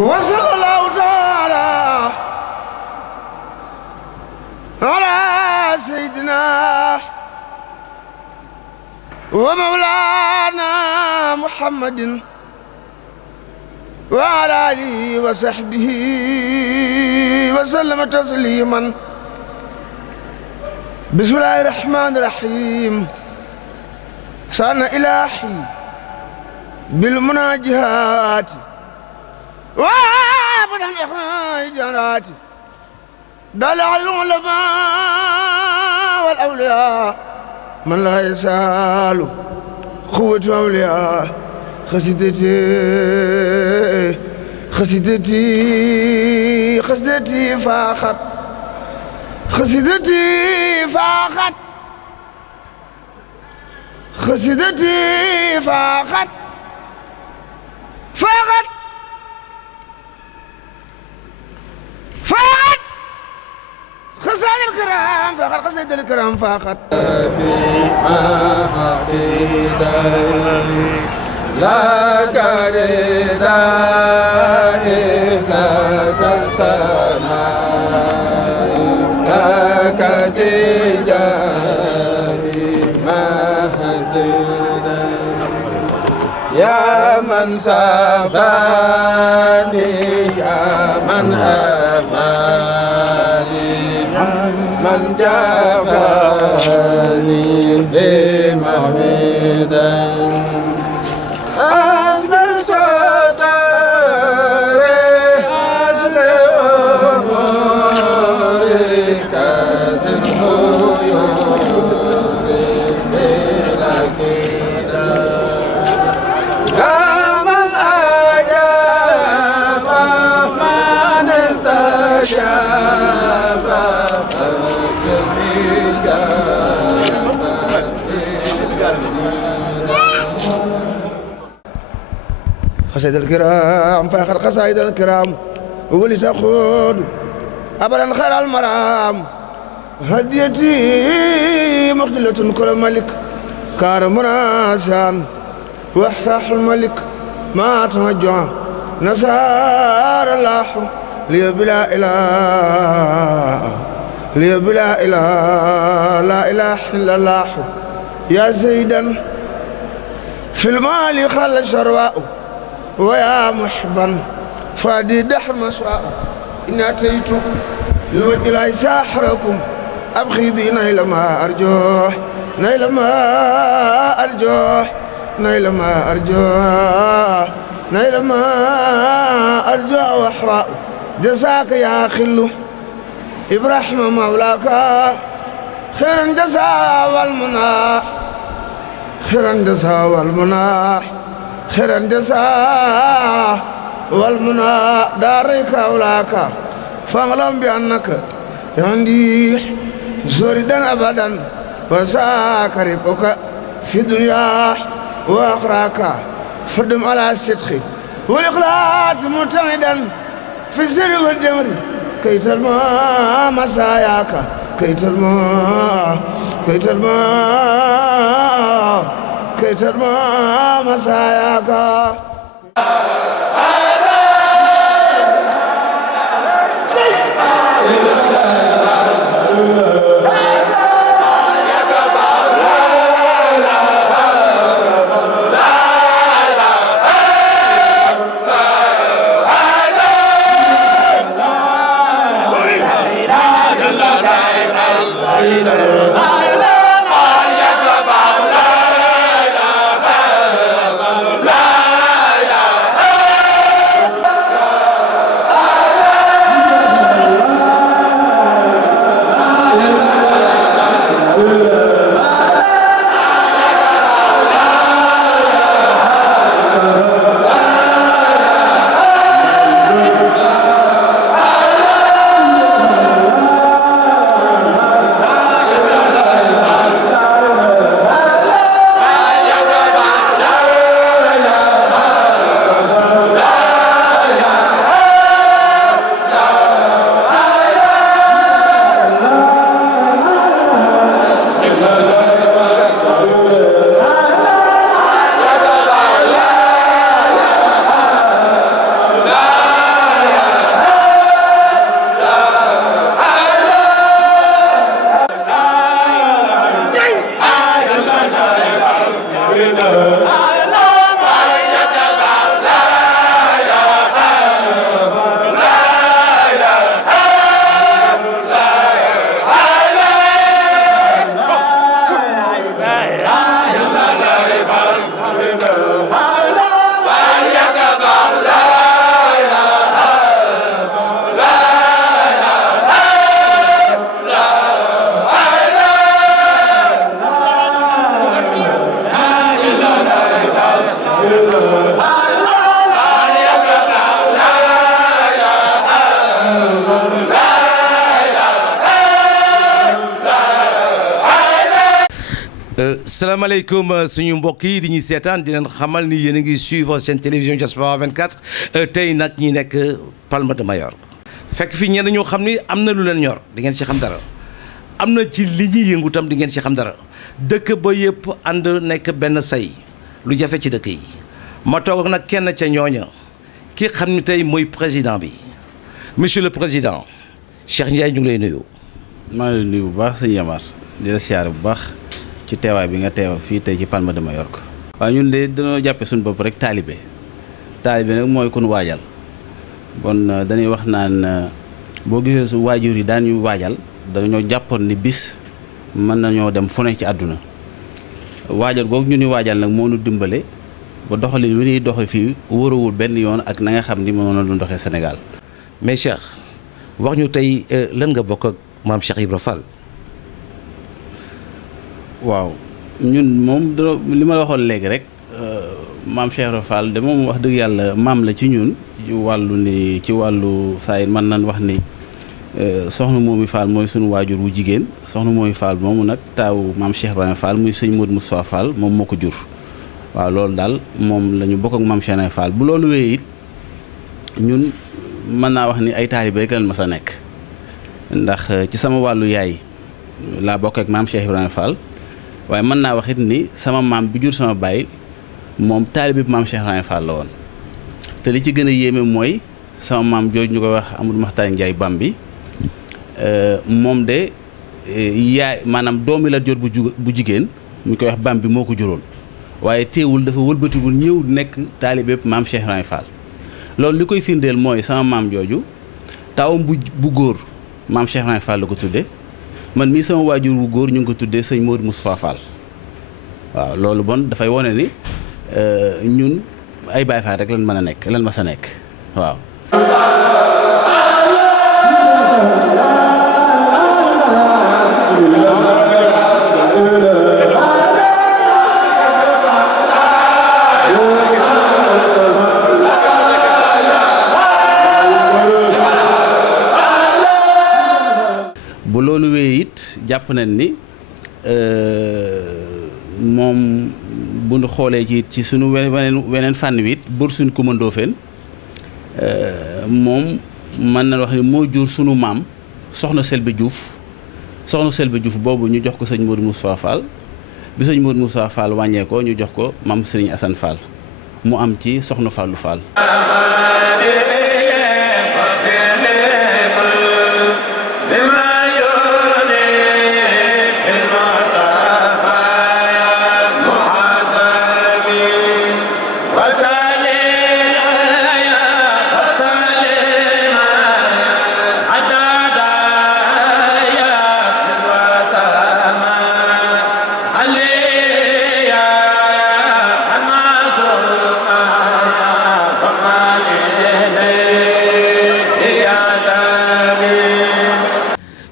وصلى الله تعالى على سيدنا ومولانا محمد وعلى آله وصحبه وسلم تسليما بسم الله الرحمن الرحيم سألنا إلهي بالمناجهات وابدا إخراجات دلع العلماء والأولياء من لا يسال قوة أولياء خسدتي فاخت خسدتي فاخت خسائر الكرام فاخت خسائر الكرام فاخت لا كريدا لك السماء لك تجاري مهددا يا من سافاني يا من أماني من جافاني بمحمدا قصائد الكرام فاخر قصائد الكرام ولتخوض أبدا خير المرام هديتي مقتلة كل ملك كارم ناسان واحساح الملك ما توجع نصار الله لي بلا إله لا إله إلا الله يا زيدا في المال خل شرواء ويا محبا فادي دحر مسواء إن أتيت لوجه الله ساحركم أبخي بنيل ما أرجوه نيل ما أرجوه نيل ما أرجوه نيل ما أرجوه وحواء جزاك يا خلو إبراهيم مولاك خير جزاء والمنى خير جزاء والمنى خير جزاء والمنى دارك أولاك فاعلم بأنك عندي زوردا أبدا وساكرك في الدنيا وأخراك فدم على الصدق والإخلاص متعدا في السر والجمر كي تلمى مساياك كي تلمى مساياك لا salaamaaleykum suñu mbokk yi di ñuy seetaan di leen xamal ni yéen a ngi suivre seen télévision Diaspora 24 tey nag ñi nekk Palma de Mallorca fekk fi ñenn ñoo xam ni am na lu leen ñor di ngeen ci xam dara am na ci li ñuy yëngu tam di ngeen ci xam dara dëkk ba yëpp ànd nekk benn say lu jafe ci dëkk yi ma toog nag kenn ca ñooña ki xam ni tey mooy président bi monsieur le président Cheikh Ndiaye ñu ngi lay nuyu. maa ngi lay nuyu bu baax sëñ Yamar di la siyaare bu baax ci teewaay bi nga teew fii tey ci Palma de Mallorca. waaw ñun de dañoo jàppe suñu bopp rek taalibe nag mooy ku nu waajal bon dañuy wax naan boo gisee su waajur yi daan ñu waajal dañoo jàppoon ni bis mën nañoo dem fu ne ci àdduna waajal googu ñu ni waajal nag moo nu dimbale ba doxalin wi ñuy doxe fii wóorawul benn yoon ak na nga xam ni mënoon na doxee Sénégal. mais Cheikh wax ñu tey lan nga bokk ak maam Cheikh Ibra Fall. waaw ñun moom li ma la waxoon léegi rek maam Cheikh Ibra Fall de moom wax dëgg yàlla maam la ci ñun ci wàllu saa yi mën nañ wax ni soxna Momy Fall mooy sunu waajur wu jigéen soxna Momy Fall moomu nag taawu maam Cheikh Ibrahima Fall muy sëñ Modou Moustapha Fall moom moo ko jur. waaw loolu daal moom la ñu bokk ak maam Cheikh Ibrahima Fall bu loolu wéyee it ñun mën naa wax ni ay taalibe rek lañ mas a nekk ndax ci sama wàllu yaay laa bokk ak maam Cheikh Ibrahima Fall. waaye mën naa wax it ni sama maam bi jur sama baay moom taalibe bi maam Cheikh Ibrahima Fall la woon te li ci gën a yéeme mooy sama maam jooju ñu koy wax Amadou Makhtar Ndiaye Bambi moom de yaay maanaam doomi la jor bu jigéen ñu koy wax Bambi moo ko juróon waaye teewul dafa wëlbatigul ñëw nekk taalibe bi maam Cheikh Ibrahima Fall loolu li koy firndeel mooy sama maam jooju taawam bu góor maam Cheikh Ibrahima Fall la ko tudde man mii sama waajur wu góor ñu ngi ko tuddee sëñ Modou Moustapha Fall waaw loolu bon dafay wone ni ñun ay Baay Faal rek lan mën a nekk lan ma sa nekk waaw. bu loolu wéyee it jàpp nañ ni moom bu ñu xoolee ci sunu weneen fànn wi it bur suñ Coumba Ndoffène moom mën na wax ni moo jur sunu maam soxna Selbe Diouf boobu ñu jox ko sëñ Modou Moustapha Fall bi sëñ Modou Moustapha Fall wàññeekoo ñu jox ko maam Serigne Assane Fall mu am ci soxna Fallou Fall.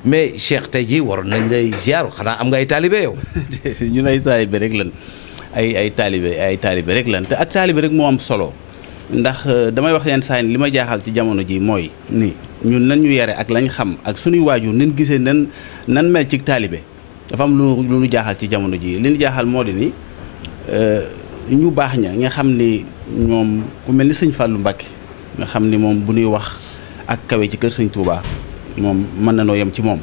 mais Cheikh tey jii waroon nañ lay ziar xanaa am nga ay taalibe yow. ñun ay taalibe rek lan ay taalibe rek lan te ak taalibe rek moo am solo ndax damay wax yenn saa yi li ma jaaxal ci jamono ji mooy ni ñun nan ñu yare ak lañ xam ak suñuy waajur nin gisee nan mel ci taalibe dafa am lu ñu jaaxal ci jamono ji li ñu jaaxal moo di ni ñu baax ña nga xam ni ñoom ku mel ni sëñ Fallou Mbacké nga xam ni moom bu ñuy wax ak kawe ci kër sëñ Touba. moom mën na noo yem ci moom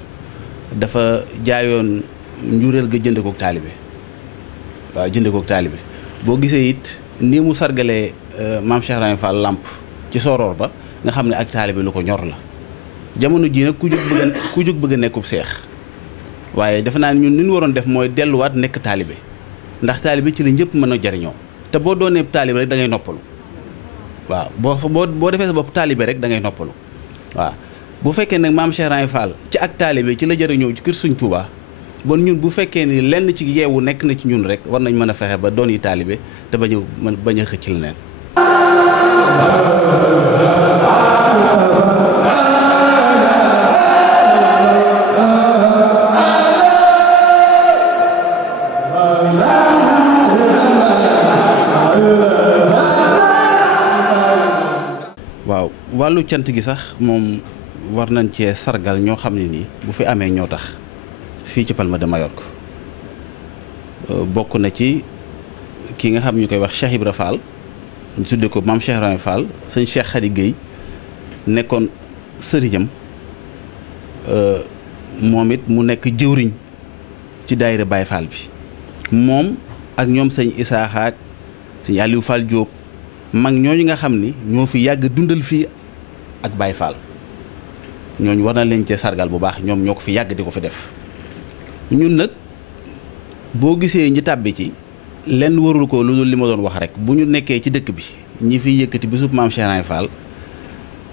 dafa jaayoon njureel ga jënd kook taalibe waaw jënd kook taalibe boo gisee it nii mu sargalee maam Cheikh Ibrahima Fall làmp ci soroor ba nga xam ne ak taalibe lu ko ñor la jamono ji nag ku jóg bëgg a nekkub seex waaye defe naa ñun ni ñu waroon def mooy delluwaat nekk taalibe ndax taalibe ci la ñëpp mën a jariñoo te boo doonee taalibe rek da ngay noppalu waaw boo defee sa bopp taalibe rek da ngay noppalu waaw bu fekkee nag maam Cheikh Ibrahima Fall ci ak taalibe ci la jëriñoo ci kër Sëñ Touba bon ñun bu fekkee ni lenn ci yeewu nekk na ci ñun rek war nañ mën a fexe ba doon yi taalibe te bañ a xëcc leneen. waaw wàllu cant gi sax moom war nañ cee sargal ñoo xam ne nii bu fi amee ñoo tax fii ci Palma de Mallorca bokk na ci ki nga xam ñu koy wax Cheikh Ibra Fall ñu tudde ko maam Cheikh Ibrahima Fall sëñ Cheikh Khady Guèye nekkoon sëriñam moom it mu nekk jëwriñ ci daayira Baye Fall bi moom ak ñoom sëñ Isaaxa ak sëñ Aliou Fall Diop mag ñooñu nga xam ni ñoo fi yàgg dundal fii ak Baye Fall ñooñu war na leen cee sargal bu baax ñoom ñoo ko fi yàgg di ko fi def ñun nag boo gisee ñi tàbbi ci lenn warul ko lu dul li ma doon wax rek bu ñu nekkee ci dëkk bi ñi fiy yëkkati bisub maam Cheikh Ibrahima Fall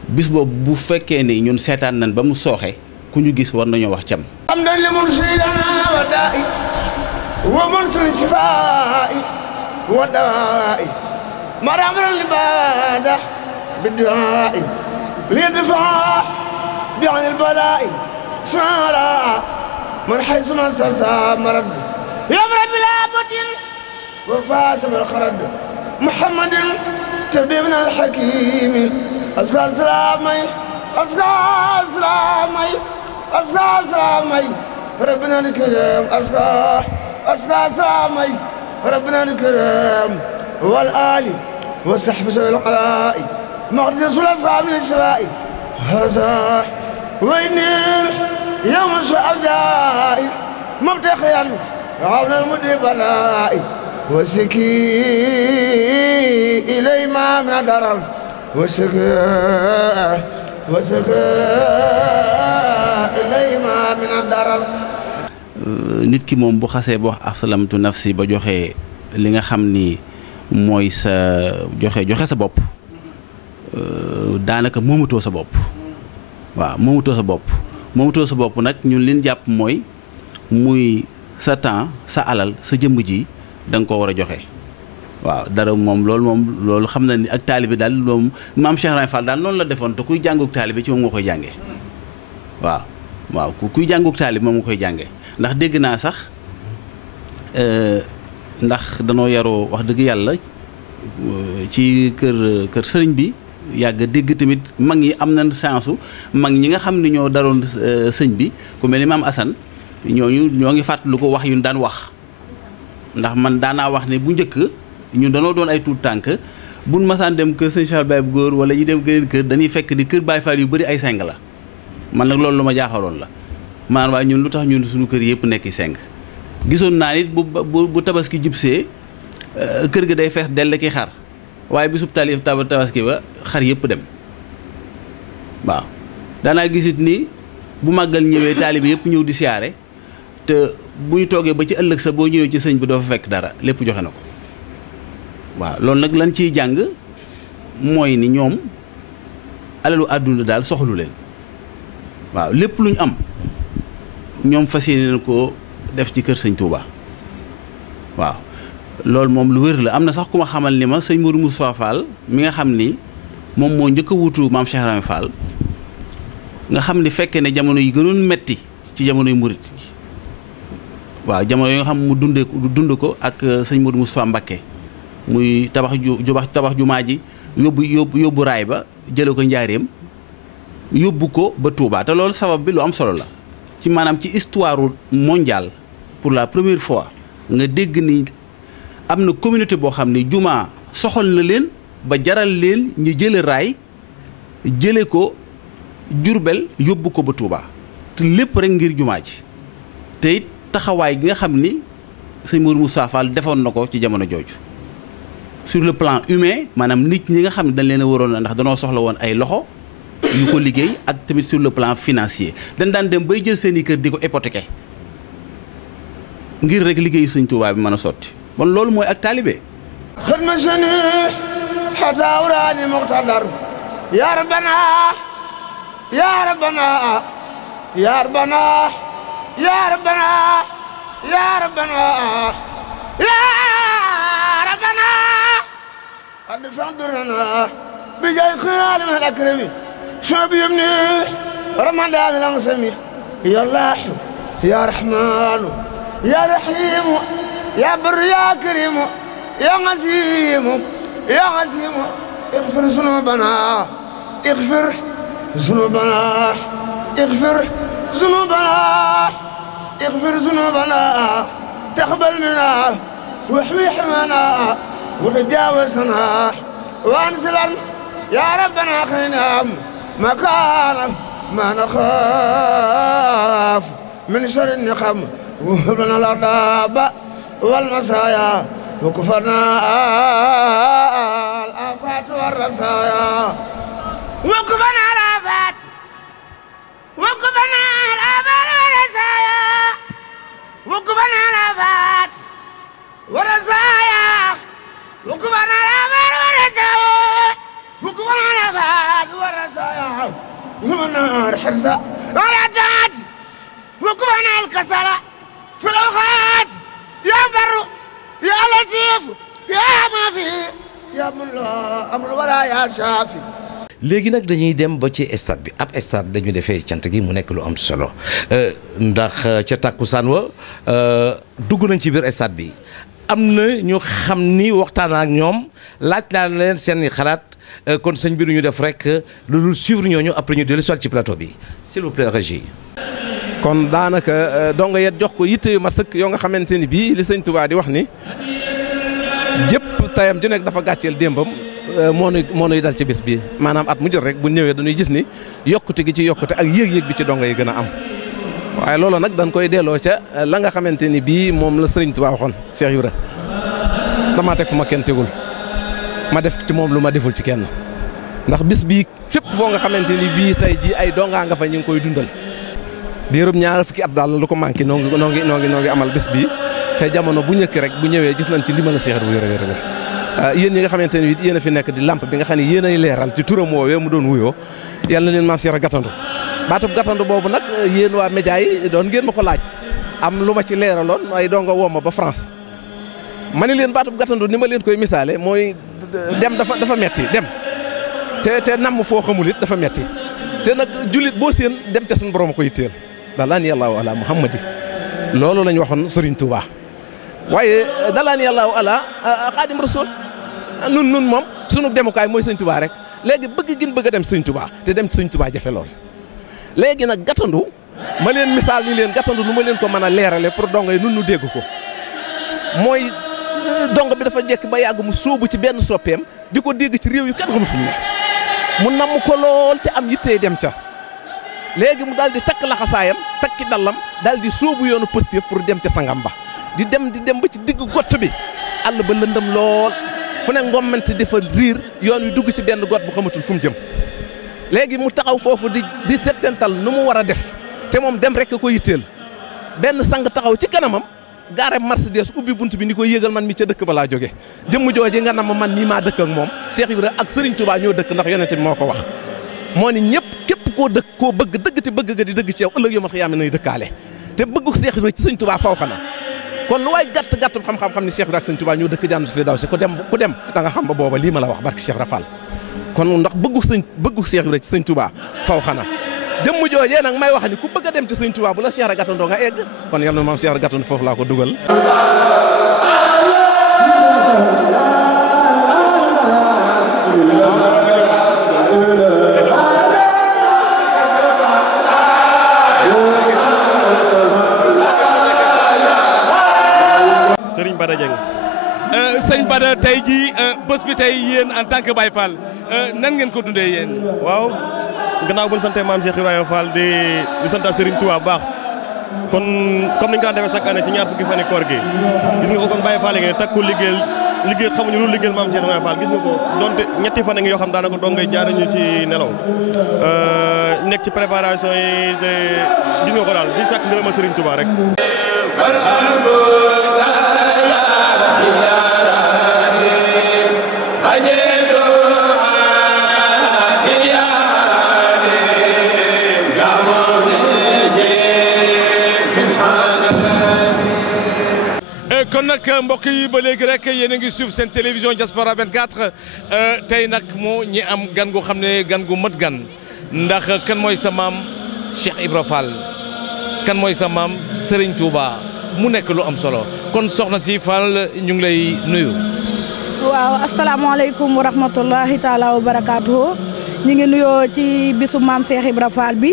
bis boobu bu fekkee ni ñun seetaan nañ ba mu sooxe ku ñu gis war nañoo wax cam am dañ li mun sidana wa daai wa mun sul sifai wa daai maramral ibada bidai lidfa bi anil balai sara man haythu man sasa marad ya rabbi la budin wa fasim al kharad muhammadin tabibna al hakim asal salamay asal salamay أسلامي ربنا الكريم أسلامي ربنا الكريم والآل والصحب سوى العلائي مقدس الأصحاب الإسرائي هذا ويني يوم الشهداء مبتخيا عون المدي برائي وسكي إلي ما من الضرر وسكي nit ki moom bu xasee ba wax aslamtu nafsi ba joxe li nga xam ni mooy sa joxe sa bopp daanaka moomatoo sa bopp waaw moomatoo sa bopp nag ñun liñ jàpp mooy muy sa temps sa alal sa jëmm ji da nga koo war a joxe waaw dara moom loolu xam na ni ak taalibe daal moom maam Cheikh Ibrahima Fall daal noonu la defoon te kuy jànguk taalibe ci moom nga koy jànge waaw kuy jànguk taalibe moom nga koy jànge ndax dégg naa sax ndax danoo yaroo wax dëgg yàlla ci kër sëriñ bi yàgg dégg tamit mag ñi am na chance mag ñi nga xam ne ñoo daroon sëñ bi ku mel ni maam Assane ñoo ngi fàttaliku ko wax yu ñu daan wax ndax man daanaa wax ne bu njëkk ñun danoo doon ay tuut tànk buñ masaan dem kër sëñ Charles Baye bu góor wala ñu dem geneen kër dañuy fekk ni kër Baye Fall yu bëri ay seng la man nag loolu lu ma jaaxaloon la maanaam waaye ñun lu tax ñun suñu kër yëpp nekk seng gisoon naa nit bu tabaski jubsee kër ga day fees dell ki xar waaye bisub tabaski ba xar yëpp dem waaw daanaa gisit ni bu màggal ñëwee taalibe yëpp ñëw di siyaare te bu ñu toogee ba ci ëllëg sa boo ñëwee ci sëñ bi doo fa fekk dara lépp joxe na ko waaw loolu nag lan ciy jàng mooy ni ñoom alalu àdduna daal soxlu leen waaw lépp lu ñu am ñoom fas yéene ko def ci kër sëñ Touba waaw loolu moom lu wér la am na sax ku ma xamal ni ma sëñ Mourou Moussa Fall mi nga xam ni moom moo njëkk a wutu maam Cheikh Ibrahima Fall nga xam ni fekke ne jamono yi gënoon metti ci jamono yu murit waaw jamono yi nga xam mu dund ko ak sëñ Mourou Moussa Mbacké muy tabax jumaa ji yóbbu raay ba jële ko njaareem yóbbu ko ba Touba te loolu sabab bi lu am solo la ci maanaam ci histoire mondiale pour la première fois nga dégg ni am na communauté boo xam ne jumaa soxal na leen ba jaral leen ñu jële raay jële ko Jurbel yóbbu ko ba Touba te lépp rek ngir jumaa ji te it taxawaay gi nga xam ni sëñ Mourou Moussa Fall defoon na ko ci jamono jooju sur le plan humain maanaam nit ñi nga xam ne dañ leen a waroon ndax danoo soxla woon ay loxo yu ko liggéey ak tamit sur le plan financier dañ daan dem bay jël seen i kër di ko hypothéquer ngir rek liggéeyu sëñ Touba bi mën a sotti bon loolu mooy ak taalibe xidma seni xata wuraani muqtadar ya rabbana ya rabbana ya rabbana ya rabbana ya rabbana ya rabbana qad fadrna bi jay khayal al akrami شعب يمني رمضان الأمسمي يا الله يا رحمن يا رحيم يا بر يا كريم يا عزيم يا عزيم اغفر ذنوبنا اغفر ذنوبنا اغفر ذنوبنا اغفر ذنوبنا تقبل منا واحمي حمانا وتجاوزنا وانزلا يا ربنا خينا مكانا ما نخاف من شر النقم وهب لنا العذاب والمسايا وكفرنا الآفات والرسايا وكفرنا الآفات وكفرنا الآفات والرسايا وكفرنا الآفات والرسايا وكفرنا الآفات والرسايا وكفرنا الآفات والرسايا ومن حرزة ولا تعد وكفرنا الكسل في الأوقات يا بر يا لطيف يا ما في يا من لا أمر ولا يا شافي. léegi nag dañuy dem ba ci stade bi ab stade dañu defee cant gi mu nekk lu am solo ndax ca takkusaan wa dugg nañ ci biir stade bi am na ñu xam ni waxtaan ak ñoom laaj naa leen seen xalaat kon sëñ bi du ñu def rek lu dul suivre ñooñu après ñu dellu soit ci plateau bi s'il vous plaît régie. kon daanaka donga yet jox ko yitte yu ma sëkk yoo nga xamante ni bii li sëñ Touba di wax ni jëpp tayam ju nekk dafa gàcceel démbam moo nuy dal ci bis bi maanaam at mu jot rek bu ñëwee dañuy gis ni yokkute gi ci yokkute ak yéeg-yéeg bi ci donga yi gën a am waaye loolu nag dañ koy delloo ca la nga xamante ni bii moom la sëriñ Touba waxoon Cheikh Ibra damaa teg fu ma kenn tegul ma def ci moom lu ma deful ci kenn ndax bis bii fépp foo nga xamante ni bii tey ji ay dongaa nga fa ñu ngi koy dundal diirub ñaar fukki at daal lu ko manqué noo ngi amal bis bi te jamono bu ñëkk rek bu ñëwee gis nañ ci ndimbal Seex bu wér a wér yéen ñi nga xamante ni yéen a fi nekk di lamp bi nga xam ne yéen ay leeral ci turam woowee mu doon wuyoo yàlla na leen maam Seex gàttandu baatub gàttandu boobu nag yéen waa média yi doon ngeen ma ko laaj am lu ma ci leeraloon ay donga woo ma ba France ma ne leen baatub gàttandu ni ma leen koy misaale mooy dem dafa metti dem te namm foo xamul it dafa metti te nag jullit boo seen dem ca suñu borom ko yitteel dalaani yàllaahu ala muhammadi loolu lañ waxoon Serigne Touba waaye dalaani yàllaahu ala xaadim rasul nun moom sunu demukaay mooy Serigne Touba rek léegi bëgg gin bëgg a dem Serigne Touba te dem Serigne Touba jafe lool léegi nag gàttandu ma leen misaal ni leen gàttandu nu ma leen ko mën a leerale pour dongo yi nun nu dégg ko mooy dongo bi dafa jekk ba yàgg mu sóobu ci benn soppeem di ko dégg ci réew yu kenn xamul fu mu ne mu namm ko lool te am yittee dem ca léegi mu daal di takk laxasaayam takki dallam daal di sóobu yoonu positif pour dem ca sangam ba di dem ba ci digg gott bi àll ba lëndëm lool fu ne ngommante di fa riir yoon wi dugg ci benn got bu xamatul fu mu jëm léegi mu taxaw foofu di settental nu mu war a def te moom dem rek ko yitteel benn sang taxaw ci kanamam gaare Mercedes ubbi bunt bi ni ko yéegal man mi ca dëkk ba laa jóge jëmm jooje nga nam man mii maa dëkk ak moom Cheikh Ibra ak Serigne Touba ñoo dëkk ndax yonente bi moo ko wax moo ni ñëpp képp koo dëkk koo bëgg dëgg te bëgg ga di dëgg ci yow ëllëg yomal xiyaama nay dëkkaale te bëggu Cheikh Ibra ci Serigne Touba faw xana kon lu waay gàtt xam-xam ni Cheikh Ibra ak Serigne Touba ñoo dëkk jànn su fi daw si ku dem da nga xam ba booba lii ma la wax barke Cheikh Rafal kon ndax bëggu Cheikh Ibra ci Serigne Touba faw xana jëmm joojee nag may wax ni ku bëgg a dem ci Serigne Touba bu la Cheikh Ibra gàttandoo nga egg kon yal na maam Cheikh Ibra gàttandu foofu laa ko dugal Serigne Bada Dieng. sëñ Bada tey jii bés bi tey yéen en tant que Baye Fall nan ngeen ko dundee yéen. waaw gannaaw bu ñu santee maam Cheikh Ibrahima Fall di santal Serigne Touba bu baax kon comme ni ñu ko daan defee chaque année ci ñaar fukki fani koor gi gis nga ko kon Baye Fall ngeen takku liggéey xamuñu lu liggéeyal maam Cheikh Ibrahima Fall gis nga ko donte ñetti fan a ngi yoo xam daanaka dong ngay jaarañu ci nelaw nekk ci préparation yi te gis nga ko daal di sàkk ngërëmal Serigne Touba rek. kon nag mbokk yi ba léegi rek yéen a ngi suivre seen télévision Diaspora 24 tey nag moo ñi am gan gu xam ne gan gu mat gan ndax kan mooy sa maam Cheikh Ibra Fall kan mooy sa maam Serigne Touba mu nekk lu am solo kon soxna si Fall ñu ngi lay nuyu. waaw asalaamaaleykum wa rahmatullahi taala wa barakaatuhu ñu ngi nuyoo ci bisu maam Cheikh Ibra Fall bi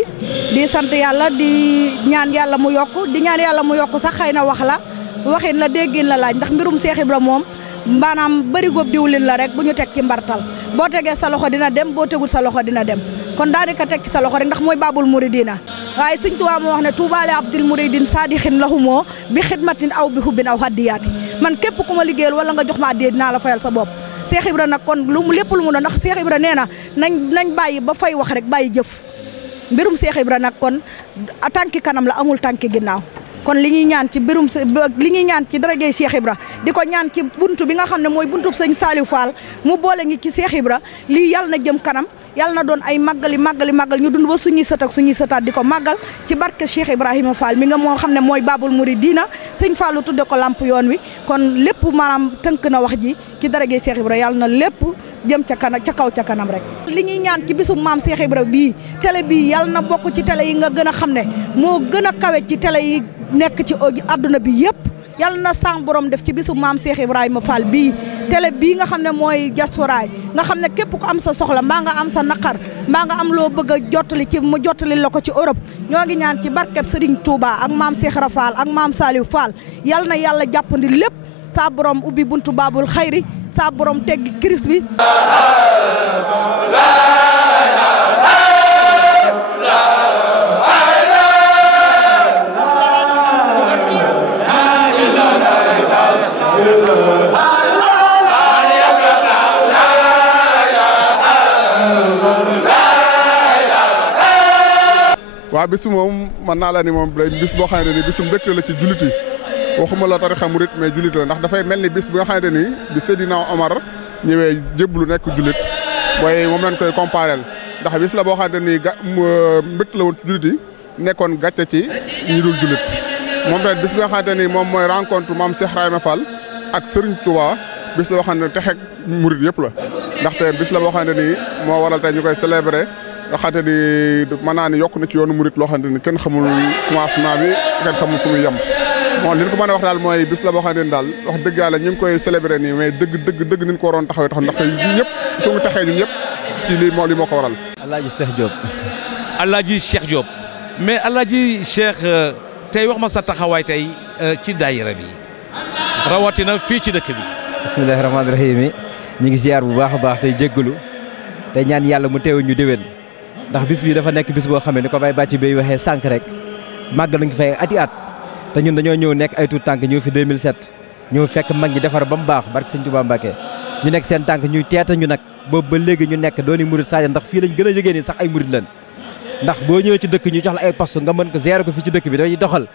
di sant yàlla di ñaan yàlla mu yokk di ñaan yàlla mu yokk sax xëy na wax la. waxin la déggin la laaj ndax mbirum Cheikh Ibra moom maanaam bëri góob diwlin la rek bu ñu teg ci mbartal boo tegee sa loxo dina dem boo tegul sa loxo dina dem kon daal di ko teg ci sa loxo rek ndax mooy baabul muridina waaye Sëñ Tuubaa moo wax ne tuubaale abdil muridin saadixin lahumoo bi xidmatin aw bi hubbin aw haddiyaati man képp ku ma liggéeyal wala nga jox ma addiyee dinaa la fayal sa bopp Cheikh Ibra nag kon lépp lu mu doon ndax Cheikh Ibra nee na nañ bàyyi ba fay wax rek bàyyi jëf mbirum Cheikh Ibra nag kon tànki kanam la amul tànki ginnaaw kon li ñuy ñaan ci mbirum li ñuy ñaan ci darajey Cheikh Ibra di ko ñaan ci buntu bi nga xam ne mooy buntu sëñ Saliou Fall mu boole ngi ci Cheikh Ibra lii yàlla na jëm kanam yàlla na doon ay màggal ñu dund ba suñuy sët ak suñuy sëtaat di ko màggal ci barke Cheikh Ibrahima Fall mi nga moo xam ne mooy Babul Mouridina sëñ Fallu tudde ko lamp yoon wi kon lépp maanaam tënk na wax ji ci darajey Cheikh Ibra yàlla na lépp jëm ca kanam ca kaw ca kanam rek li ñuy ñaan ci bisum maam Cheikh Ibra bii télé bii yàlla na bokk ci télé yi nga gën a xam ne moo gën a kawe ci télé yi nekk ci àdduna bi yëpp yàlla na sang borom def ci bisu maam Cheikh Ibrahima Fall bii télé bii nga xam ne mooy diaspora nga xam ne képp ku am sa soxla mbaa nga am sa naqar mbaa nga am loo bëgg a jottali ci mu jottali la ko ci Europe ñoo ngi ñaan ci barkeb Serigne Touba ak maam Cheikh Ibra Fall ak maam Saliou Fall yàlla na yàlla jàppandi lépp saa borom ubbi buntu baabul xayri saa borom teggi kiris bi waaw bis bi moom mën naa la ni moom day bis boo xamante ni bisu mbégte la ci jullit yi waxuma la tarixa murit mais jullit la ndax dafay mel ni bis bi nga xamante ni bi Seydina Omar ñëwee jéblu nekk jullit mooy moom lañ koy compareel ndax bis la boo xamante ni mbégte la woon ci jullit yi nekkoon gàcce ci ñi dul jullit moom tamit bis bi nga xamante ni moom mooy rencontre maam Cheikh Ibrahima Fall ak Serigne Touba bis la boo xam ne texeeg murit yëpp la ndaxte bis la boo xamante ni moo waral tey ñu koy célébrer nga xamante ni mën naa ni yokk na ci yoonu murit loo xamante ni kenn xamul commencement bi kenn xamul fu muy yem bon li ñu ko mën a wax daal mooy bis la boo xamante ni daal wax dëgg yàlla ñu ngi koy célébrer nii mais dëgg ni ñu ko waroon taxawee tax ndaxte ñëpp su ñu taxee ñun ñëpp ci lii moo ko waral. Alaaji Cheikh Diop. Alaaji Cheikh Diop mais Alaaji Cheikh tey wax ma sa taxawaay tey ci daayira bi rawatina fii ci dëkk bi. bismillahi rahmaani rahim ñu ngi ziar bu baax a baax tey jéggalu tey ñaan yàlla mu teew ñu déwén ndax bis bi dafa nekk bis boo xam ne ni ko bay bàcc bay waxee sànq rek màgg nañ fay ati at te ñun dañoo ñëw nekk ay tuut tànk ñëw fi 2007 ñëw fekk mag ñi defar ba mu baax barke Sëñ Tuubaa Mbàkke ñu nekk seen tànk ñuy teeta ñu nag boobu ba léegi ñu nekk dooni murit Sadio ndax fii lañ gën a yëgee ni sax ay murit lañ ndax boo ñëwee ci dëkk ñu jox la ay poste nga mën ko gérer ko fii ci dëkk bi dafay doxal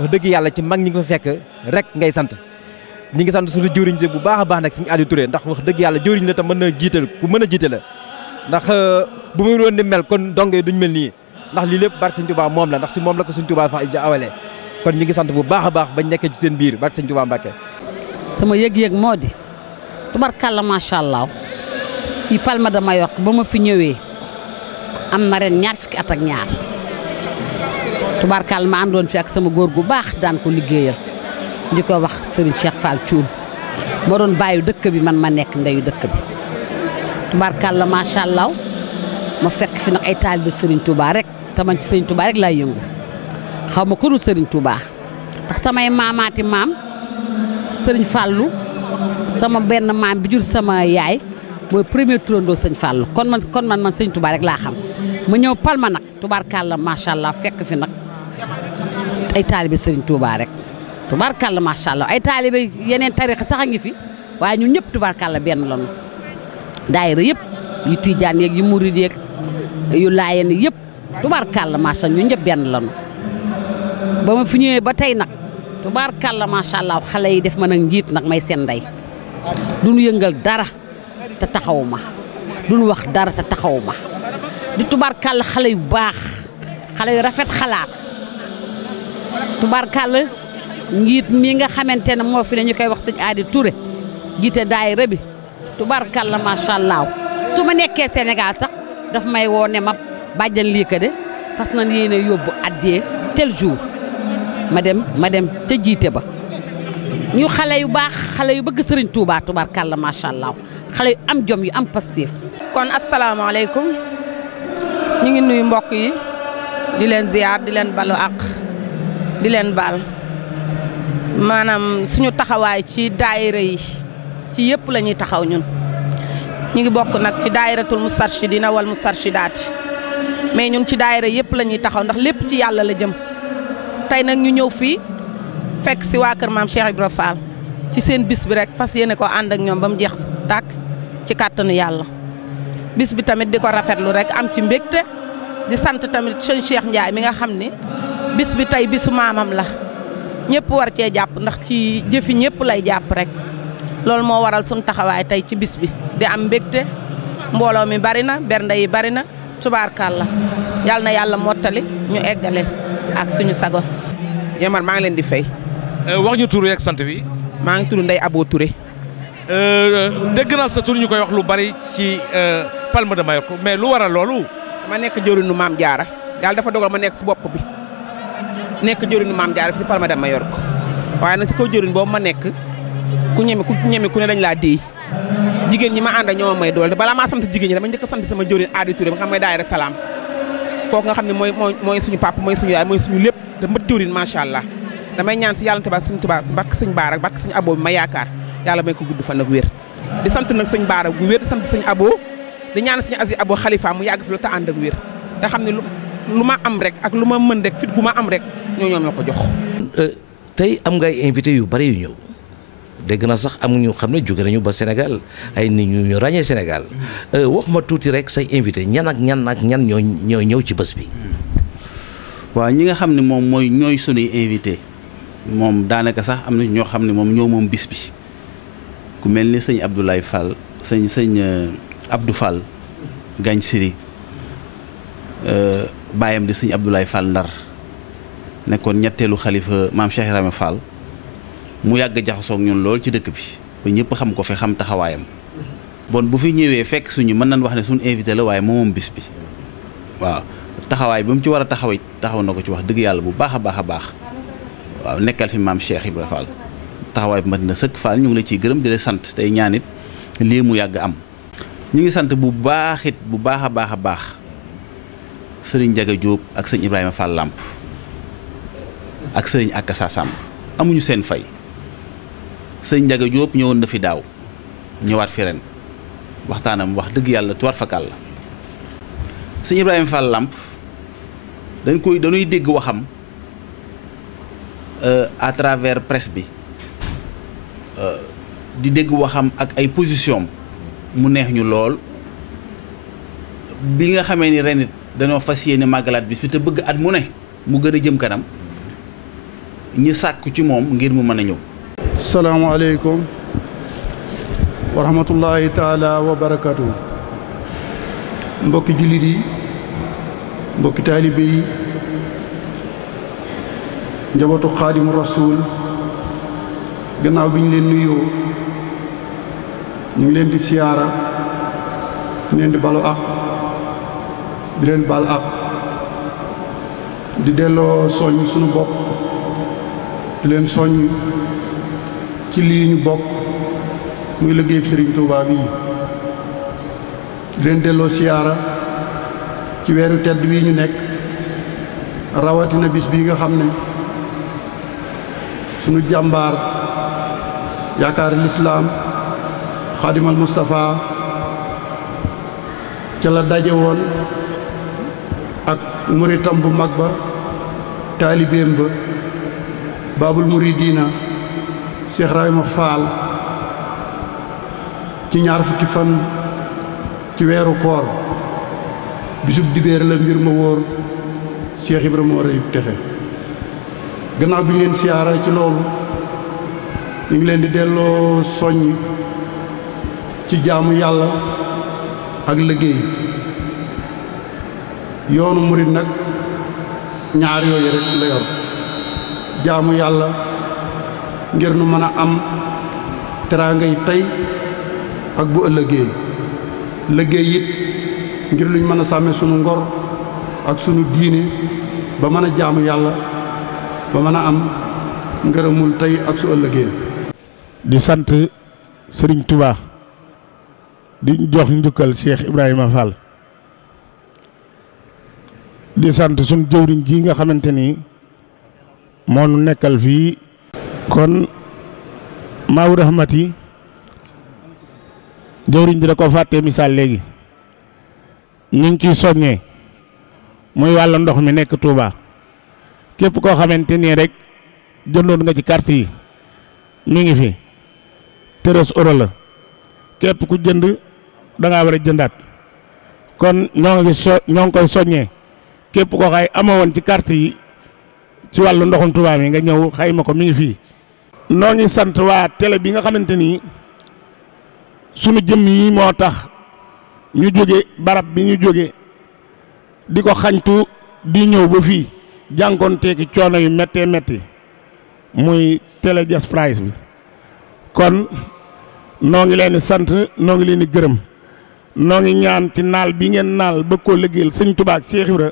wax dëgg yàlla ci mag ñi nga fa fekk rek ngay sant ñi ngi sant suñu jëwriñ bu baax a baax nag Sëñ Aliou Touré ndax wax dëgg yàlla jëwriñ la te mën na jiital ku mën a jiite la ndax bu muy woon ni mel kon donge duñ mel nii ndax lii lépp barke Sëñ Tuubaa moom la ndax si moom la ko Sëñ Tuubaa fa awale kon ñu ngi sant bu baax a baax bañ nekkee ci seen biir barke Sëñ Tuubaa Mbàkke sama yëg-yëg moo di tubarkàlla macha allah fii Palma de Mallorca ba ma fi ñëwee am na ren 2 fukki at ak ñaar tubarkàlla ma àndoon fi ak sama góor gu baax daan ko liggéeyal di ko wax Serigne Cheikh Fall Thioune moo doon bàyyi dëkk bi man ma nekk ndeyu dëkk bi tubarkàlla macha allah ma fekk fi nag ay taalibe Serigne Touba rek te man ci Serigne Touba rek laay yëngu xaw ma ko dul Serigne Touba ndax samay maamaati maam Serigne Fallou sama benn maam bi jur sama yaay mooy premier turandoo Serigne Fallou kon man Serigne Touba rek laa xam ma ñëw Palma nag tubarkàlla macha allah fekk fi nag ay taalibe Serigne Touba rek. tubaarkàlla macha allah ay taalibe yeneen tarixa sax a ngi fi waaye ñun ñëpp tubaarkàlla benn lañu daayira yëpp yu tijaan yeeg yu murid yeeg yu laayeen yëpp tubaarkàlla macha allah ñun ñëpp benn lañu ba ma fi ñëwee ba tey nag tubaarkàlla macha allah xale yi def ma nag njiit nag may seen ndey duñu yëngal dara te taxawu ma duñu wax dara te taxawu ma di tubaarkàlla xale yu baax xale yu rafet xalaat tubaarkàlla njiit mi nga xamante ne moo fi ne ñu koy wax sëñ Adi Touré jiite daayira bi tubarkalla macha allah su ma nekkee Sénégal sax daf may woo ne ma bàjjan lii ka de fas nañ yéene yóbbu addee tel jour ma dem ca jiite ba ñu xale yu baax xale yu bëgg sëriñ Touba tubarkalla macha allah xale yu am jom yu am pastéef. kon asalaamaaleykum ñu ngi nuyu mbokk yi di leen ziar di leen balu àq di leen baal maanaam suñu taxawaay ci daayira yi ci yëpp la ñuy taxaw ñun ñu ngi bokk nag ci daayiratul mustarshidina wal mustarshidaati mais ñun ci daayira yëpp la ñuy taxaw ndax lépp ci yàlla la jëm tey nag ñu ñëw fii fekk si waa kër maam Cheikh Ibra Fall ci seen bis bi rek fas yéene ko ànd ak ñoom ba mu jeex tàkk ci kàttanu yàlla bis bi tamit di ko rafetlu rek am ci mbégte di sant tamit sëñ Cheikh Ndiaye mi nga xam ni bis bi tey bisu maamam la ñëpp war cee jàpp ndax ci jëfi ñëpp lay jàpp rek loolu moo waral suñu taxawaay tey ci bis bi di am mbégte mbooloo mi bari na bernde yi bari na tubaarkàlla yàlla na yàlla mottali ñu eggale ak suñu sago. Yamar maa ngi leen di fay. wax ñu tur ak sant bi. maa ngi tudd Ndeye Abo Touré. dégg naa sa tur ñu koy wax lu bari ci Palma de Mallorca mais lu waral loolu. ma nekk jëriñu maam Diarra yàlla dafa dogal ma nekk si bopp bi nekk jëriñu maam Diarra fi si Palma de Mallorca waaye nag si kaw jëriñ boobu ma nekk ku ñeme ku ne dañ laa déy jigéen ñi ma ànd ak ñoo may doole balaa maa sant jigéen ñi dama njëkk a sant sama jëriñ Adi Touré ba nga xam ne daayira Salaam kooku nga xam ne mooy suñu papa mooy suñu yaay mooy suñu lépp te mat jëriñ macha allah damay ñaan si yàlla te ba suñu tubaab si barke sëñ Baara barke sëñ Abo bi ma yaakaar yàlla may ko gudd fan ak wér di sant nag sëñ Baara gu wér di sant sëñ Abo di ñaan sëñ Aziz Abo xalifa mu yàgg fi la te ànd ak wér te xam ne lu ma am rek ak lu ma mën rek fit gu ma am rek ñoo ma ko jox. tey am nga ay invité yu bari yu ñëw dégg na sax am ñu xam ne jóge nañu ba Sénégal ay nit ñu ràññee Sénégal wax ma tuuti rek say invité ñan ak ñan ñoo ñëw ci bés bi. waaw ñi nga xam ne moom mooy ñooy sunuy invité moom daanaka sax am na ñoo xam ne moom ñoo moom bis bi ku mel ni sëñ Abdoulaye Fall sëñ Abdou Fall Gagne Siri baayam di sëñ Abdoulaye Fall Ndar nekkoon ñetteelu xalifa maam Cheikh Ibrahima Fall mu yàgg jaxasoo ak ñun lool ci dëkk bi ba ñëpp xam ko fi xam taxawaayam bon bu fi ñëwee fekk suñu mën nañ wax ne suñu invité la waaye moom bis bi waaw taxawaay bi mu ci war a taxaw na ko ci wax dëgg yàlla bu baax a baax a baax waaw nekkal fi maam Cheikh Ibrahima Fall taxawaay bi mat na sëkk Fall ñu ngi la ciy gërëm di la sant tey ñaanit lii mu yàgg am. ñu ngi sant bu baax a baax sëriñ Ndiaga Diop ak sëñ Ibrahima Fall Lamp ak sëriñ Akassa Samb amuñu seen fay sëñ Ndiaga Diop ñëwoon na fi daaw ñëwaat fi ren waxtaanam wax dëgg yàlla tuwaat fakal la sëñ Ibrahima Fall Lamp dañuy dégg waxam à travers presse bi di dégg waxam ak ay position mu neex ñu lool bi nga xamee ni ren it dañoo fas yéene màggalaat bis bi te bëgg at mu ne mu gën a jëm kanam ñi sàkku ci moom ngir mu mën a ñëw. salaamaaleykum wa rahmatullahi taala wa barakatu. mbokki jullit yi mbokki taalibe yi njabootu xaadimu rasuul gannaaw bi ñu leen nuyoo ñu ngi leen di siyaara di leen di balu àq di leen bal àq di delloo soññ sunu bopp di leen soññ ci lii ñu bokk muy liggéeyub Sëriñ Tuubaa bii di leen delloo siyaara ci weeru tedd wi ñu nekk rawatina bis bii nga xam ne sunu jàmbaar yaakaar lislaam xaadimal Moustapha ca la daje woon ak muritam bu mag ba taalibeem ba baabul muridiina Cheikh Ibrahima Fall ci ñaar fukki fan ci weeru koor bisub dibéer la mbir ma wóor Cheikh Ibrahima moo rëyub texe gannaaw bi ñu leen siyaara ci loolu ñu ngi leen di delloo soññ ci jaamu yàlla ak liggéey yoonu murit nag ñaar yooyu rek la yor jaamu yàlla ngir nu mën a am teraanga yi tey ak bu ëllëgee liggéey it ngir luñ mën a sàmme sunu ngor ak sunu diine ba mën a jaamu yàlla ba mën a am ngërëmul tey ak su ëllëgee. di sant Sëriñ Touba di jox njukkal Cheikh Ibrahima Fall di sant suñ jëwriñ ji nga xamante ni moo nu nekkal fii kon Maawu Rahmati jawriñ bi da ko fàttee misaal léegi ñu ngi ciy soññee muy wàllu ndox mi nekk Touba képp koo xamante nii rek jëndoon nga ci carte yi mi ngi fi 13 euros la képp ku jënd da ngaa war a jëndaat kon ñoo ngi koy soññee képp koo xay amoon ci carte yi ci wàllu ndoxum Touba mi nga ñëw xayma ko mi ngi fii. noo ngi sant waa télé bi nga xamante ni sunu jëm yi moo tax ñu jóge barab bi ñu jóge di ko xañtu di ñëw ba fii jànkoonteeki coono yu méttee métti muy télé Just Price bi kon noo ngi leen di sant noo ngi leen di gërëm noo ngi ñaan ci naal bi ngeen naal ba koo liggéeyal sëñ Tuubaa ak Cheikh Ibra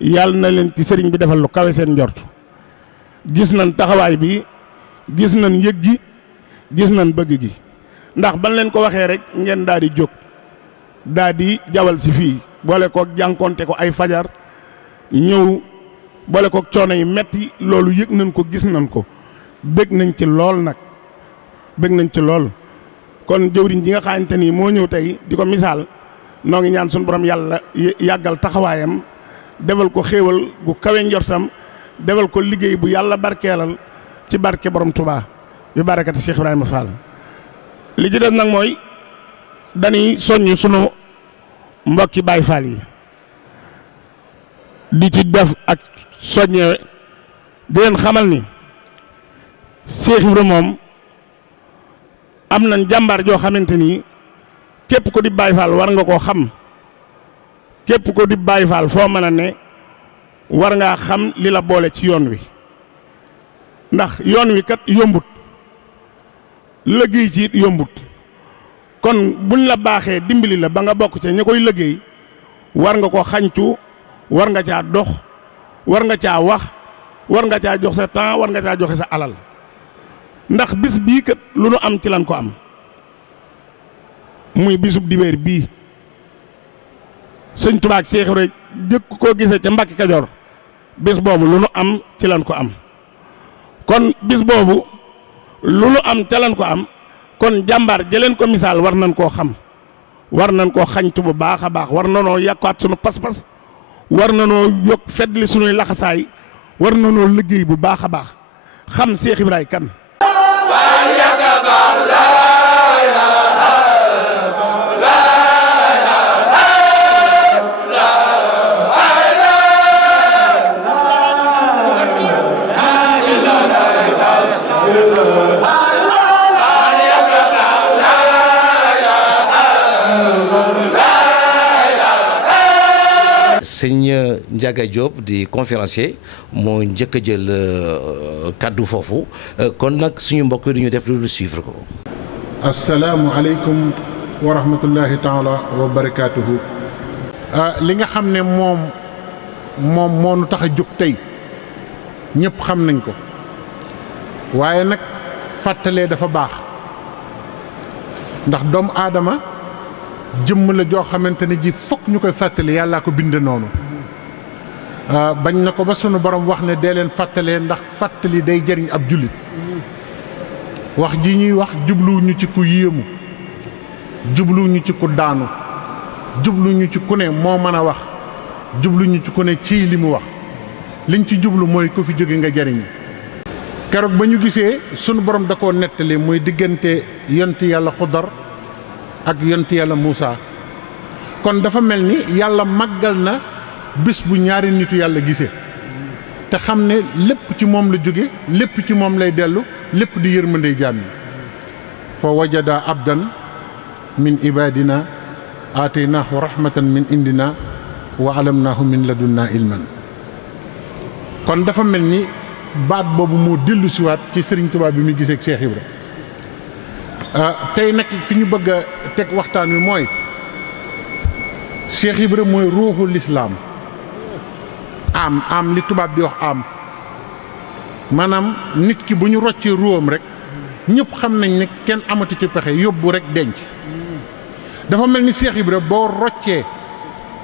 yàlla na leen ci sëriñ bi defal lu kawe seen njort gis nañ taxawaay bi gis nañ yëg gi gis nañ bëgg gi ndax ban leen ko waxee rek ngeen daal di jóg daal di jawal si fii boole koog jànkonte ko ay fajar ñëw boole koog coono yi metti loolu yëg nañ ko gis nañ ko bëgg nañ ci lool nag bëgg nañ ci lool kon jëwriñ ji nga xamante ni moo ñëw tey di ko misaal noo ngi ñaan suñu borom yàlla yàggal taxawaayam defal ko xéewal gu kawe njortam defal ko liggéey bu yàlla barkeelal ci barke borom Touba bi barakati Cheikh Ibrahima Fall li ci des nag mooy dañuy soññ sunu mbokki Baay Faal yi di ci def ak soññe di leen xamal ni Cheikh Ibrahima moom am nañ jàmbaar joo xamante ni képp ko di Baay Faal war nga koo xam képp ko di Baay Faal foo mën a ne war ngaa xam li la boole ci yoon wi ndax yoon wi kat yombut liggéey ci it yombut kon buñ la baaxee dimbali la ba nga bokk ca ña koy liggéey war nga ko xañtu war nga caa dox war nga caa wax war nga caa jox sa temps war nga caa joxe sa alal ndax bis bii kat lu nu am ci lan ko am muy bisub dibéer bii sëñ Tuubaa ak Seex Ibra jëkk koo gisee ca Mbàkke Kajoor bis boobu lu nu am ci lan ko am kon bis boobu lu nu am ca lan ko am kon jàmbaar jëleen ko misaal war nañ koo xam war nañ koo xañtu bu baax a baax war nanoo yàkkuwaat sunu pas-pas war nanoo yokk feddli sunuy laxasaay war nanoo liggéey bu baax a baax xam Seex Ibra kan sëñ Ndiaga Diop di conférencier moo njëkk a jël kàddu foofu kon nag suñu mbokk yi duñu def lu suivre ko. asalaamualeykum wa rahmatullahi taala wa barakaatuhu. li nga xam ne moom moo nu tax a jóg tey ñëpp xam nañ ko waaye nag fàttalee dafa baax ndax doomu aadama jëmm la joo xamante ne ji fokk ñu koy fàttali yàllaa ko bind noonu bañ na ko ba sunu borom wax ne dee leen fàttalee ndax fàttali day jëriñ ab jullit wax ji ñuy wax jubluwuñu ci ku yéemu jubluwuñu ci ku daanu jubluwuñu ci ku ne moo mën a wax jubluwuñu ci ku ne ci li mu wax liñ ci jublu mooy ku fi jóge nga jëriñ keroog ba ñu gisee sunu borom da koo nettali muy diggante yonti yàlla Xudar ak yonti yàlla Muusa kon dafa mel ni yàlla màggal na bis bu ñaari nitu yàlla gisee te xam ne lépp ci moom la jóge lépp ci moom lay dellu lépp di yërmandey jaam yi fa wajada abdan min ibadina aataynaahu rahmatan min indina wa alamnaahu min ladunna ilman kon dafa mel ni baat boobu moo dellu siwaat ci Sëriñ Tuubaa bi muy gisee ak Cheikh Ibra tey nag fi ñu bëgg a teg waxtaan wi mooy Cheikh Ibra mooy ruuxu lislaam am li tubaab di wax am maanaam nit ki bu ñu roccee ruuxam rek ñëpp xam nañ ne kenn amatu ci pexe yóbbu rek denc dafa mel ni Cheikh Ibra boo roccee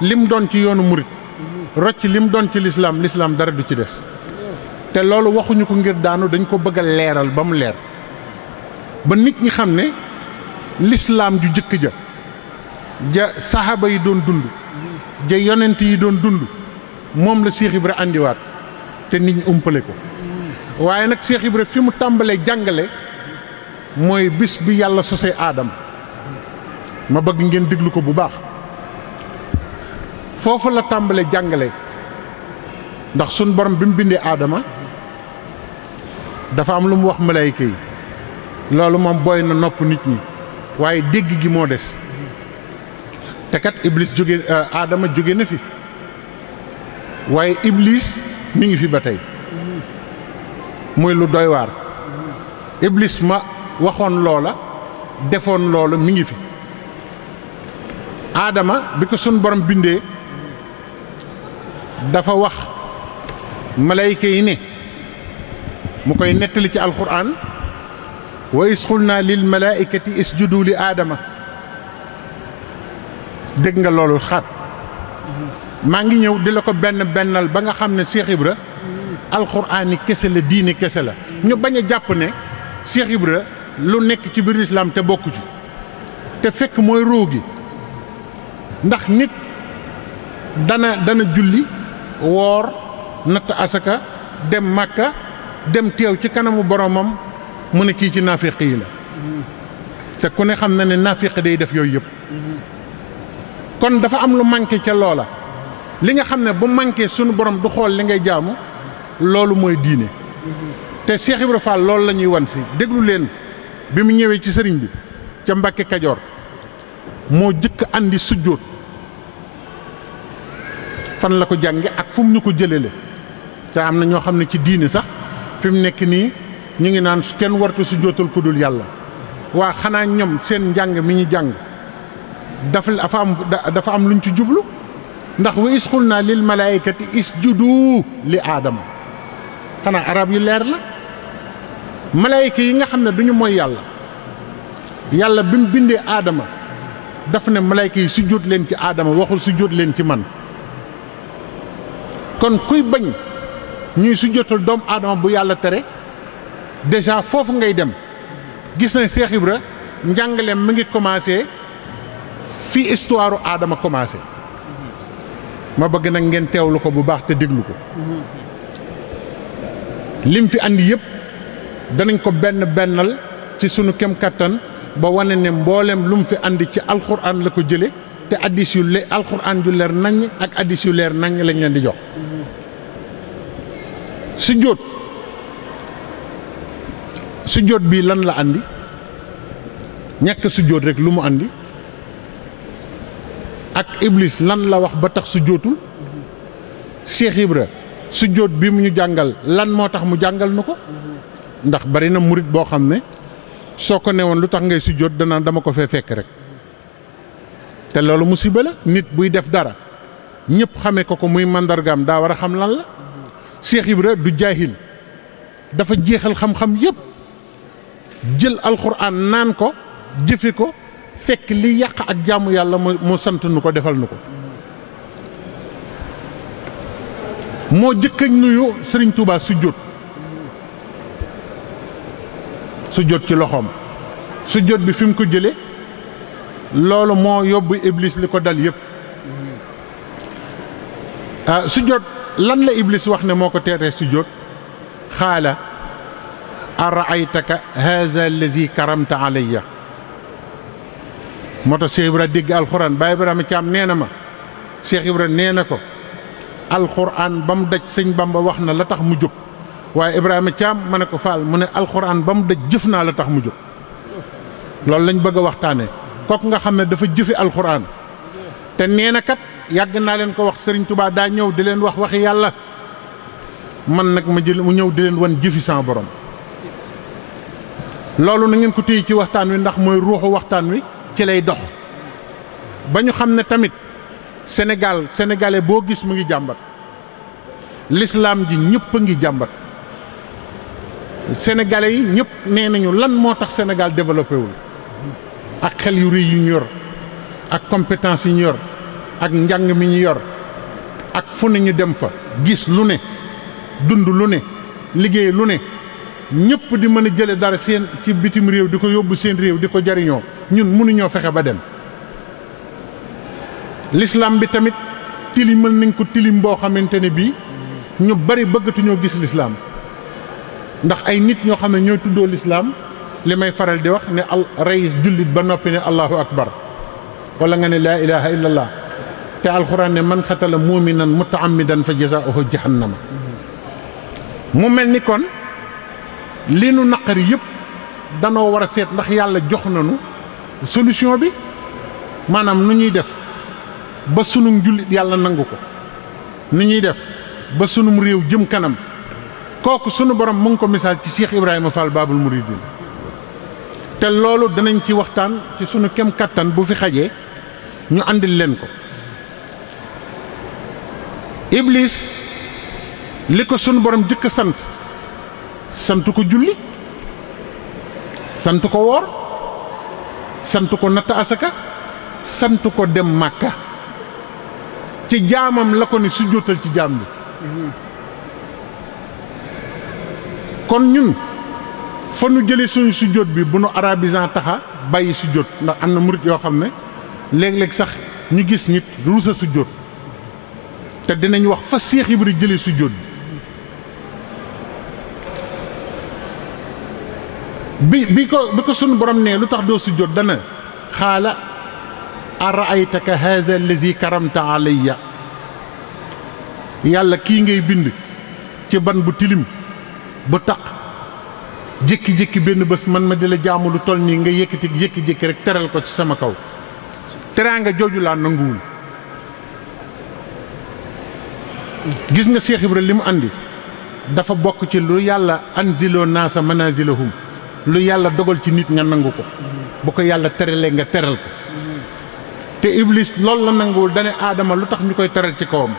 lim doon ci yoonu murit rocc lim doon ci lislaam dara du ci des te loolu waxuñu ko ngir daanu, dañ ko bëgg a leeral ba mu leer ba nit ñi xam ne lislaam ju jëkk ja saxaaba yi doon dund ja yonent yi doon dund moom la Cheikh Ibra andiwaat te nit ñi umpale ko. waaye nag Cheikh Ibra fi mu tàmbalee jàngale mooy bis bi yàlla sosee aadama, ma bëgg ngeen déglu ko bu baax. foofu la tàmbalee jàngale ndax sun borom bi mu bindee aadama dafa am lu mu wax malaayika yi, loolu moom booy na nopp nit ñi waaye dégg gi moo des. te kat Iblis jóge aadama jóge na fi waaye Iblis mi ngi fi ba tey muy lu doy waar. Iblis ma waxoon loola defoon loola mi ngi fi. aadama bi ko sun borom bindee dafa wax malayka yi ne mu koy nettali ci alquran wa is qulna lil malaikati isjudu li aadama. dégg nga loolu xaat maa ngi ñëw di la ko benn bennal ba nga xam ne Cheikh Ibra alquran yi kese la, diine kese la. ñu bañ a jàpp ne Cheikh Ibra lu nekk ci biir islam te bokku ci te fekk mooy ruu gi. ndax nit dana julli woor natt asaka dem Màkka dem teew ci kanamu boromam mu ne kii ci naafiq yi la te ku ne xam na ne naafiq day def yooyu yëpp. kon dafa am lu manqué ca loola li nga xam ne bu manqué sunu borom du xool li ngay jaamu loolu mooy diine. te Cheikh Ibra Fall loolu la ñuy wan si déglu leen bi mu ñëwee ci sëriñ bi ca Mbàkke Kajoor moo jëkk andi sujjóot fan la ko jànge ak fu mu ñu ko jëlele te am na ñoo xam ne ci diine sax fi mu nekk nii ñu ngi naan kenn wartu sujjóotal ku dul yàlla. waa xanaa ñoom seen njàng mi ñu jàng dafa am luñ ci jublu ndax wa is qulna lil malaikati isjudu li aadama xanaa arab yu leer la. malaayika yi nga xam ne duñu mooy yàlla bi mu bindee aadama daf ne malaayika yi sujjóot leen ci aadama, waxul sujjóot leen ci man. kon kuy bañ ñuy sujjóotal doomu aadama bu yàlla tere déjà foofu ngay dem gis na Cheikh Ibra njàngaleem mi ngi commencé fi histoire aadama commencé. ma bëgg nag ngeen teewlu ko bu baax te déglu ko. lim fi andi yëpp danañ ko benn bennal ci sunu kem kattan ba wane ne mboolem lu mu fi andi ci alxuraan la ko jële te addis yu alxuraan ju leer naññ ak addis yu leer naññ lañ leen di jox. sujjóot bii lan la andi ñàkk sujjóot rek lu mu andi ak Iblis lan la wax ba tax sujjóotul. Cheikh Ibra sujjóot bi mu ñu jàngal lan moo tax mu jàngal nu ko ndax bari na murit boo xam ne soo ko newoon lu tax ngay sujjóot danaan dama ko fee fekk rek te loolu musiba la. nit buy def dara ñëpp xamee ko muy màndargaam daa war a xam lan la. Cheikh Ibra du jaahil dafa jeexal xam-xam yëpp jël alxuraan naan ko jëfe ko fekk li yàq ak jaamu yàlla mu sant nu ko defal nu ko. moo jëkk a nuyu Sëriñ Tuubaa sujjóot ci loxoom. sujjóot bi fi mu ko jële loolu moo yóbbu Iblis li ko dal yëpp. sujjóot lan la Iblis wax ne moo ko teetee sujjóot xaala araaytaka haza allazi karamta alayya. moo tax Cheikh Ibra dégg alxuraan Baay Ibrahima Caam nee na ma Cheikh Ibra nee na ko alxuraan ba mu daj sëñ Bamba wax na la tax mu jóg waaye Ibrahima Caam ma ne ko Faal mu ne alxuraan ba mu daj jëf naa la tax mu jóg. loolu lañ bëgg a waxtaanee kooku nga xam ne dafa jëfe alxuraan te nee na kat yàgg naa leen ko wax Sëriñ Tuubaa daa ñëw di leen wax waxi yàlla man nag ma jël mu ñëw di leen wan jëfi sama borom. loolu na ngeen ko téye ci waxtaan wi ndax mooy ruuxu waxtaan wi ci lay dox ba ñu xam ne tamit sénégalais boo gis mu ngi jàmbat lislaam ji ñëpp a ngi jàmbat. sénégalais yi ñëpp nee nañu lan moo tax Sénégal développé wul ak xel yu rëy yu ñu yor ak compétence yu ñu yor ak njàng mi ñu yor ak fu ne ñu dem fa gis lu ne dund lu ne liggéey lu ne ñëpp di mën a jële dara seen ci bitim réew di ko yóbbu seen réew di ko jariñoo ñun mënuñoo fexe ba dem. l'islam bi tamit tilimal nañ ko tilim boo xamante ne bii ñu bari bëggatuñoo gis l'islam ndax ay nit ñoo xam ne ñooy tuddoo l'islam li may faral di wax ne rey jullit ba noppi ne allahu akbar wala nga ne laa ilaha illallah te alxuraan ne man xatala muminan mutaammidan fa jazaohu jahannama mu mel ni kon li nu naqari yëpp danoo war a seet ndax yàlla jox nañu solution bi maanaam nu ñuy def ba sunu njullit yàlla nangu ko nu ñuy def ba sunum réew jëm kanam kooku sunu borom mu ngi ko misaal ci Cheikh Ibrahima Fall Babul Mouridine te loolu danañ ci waxtaan ci sunu kem kattan bu fi xajee ñu andil leen ko. Iblis li ko sunu borom jëkk sant ko julli sant ko woor sant ko natt asaka sant ko dem Màkka ci jaamam la ko ni sujjóotal ci jaam bi kon ñun fa nu jëlee suñu sujjóot bi bu nu arabisant taxa bàyyi sujjóot ndax am na murit yoo xam ne léeg-léeg sax ñu gis nit ruusa sujjóot te dinañ wax fa Seex Ibra jëlee sujjóot bi ko sunu borom ne lu tax doo sujjóot dana xaala araaytaka haza allazi karamta alayya yàlla kii ngay bind ci ban bu tilim bu taq jékki-jékki benn bés man ma di la jaamu lu toll nii nga jékki-jékki rek teral ko ci sama kaw teraanga jooju laa nanguwul gis nga Cheikh Ibra li mu andi dafa bokk ci lu yàlla anziloo naasa manazilahum lu yàlla dogal ci nit nga nangu ko bu ko yàlla teralee nga teral ko te Iblis loolu la nanguwul dane aadama lu tax ñu koy teral ci kawam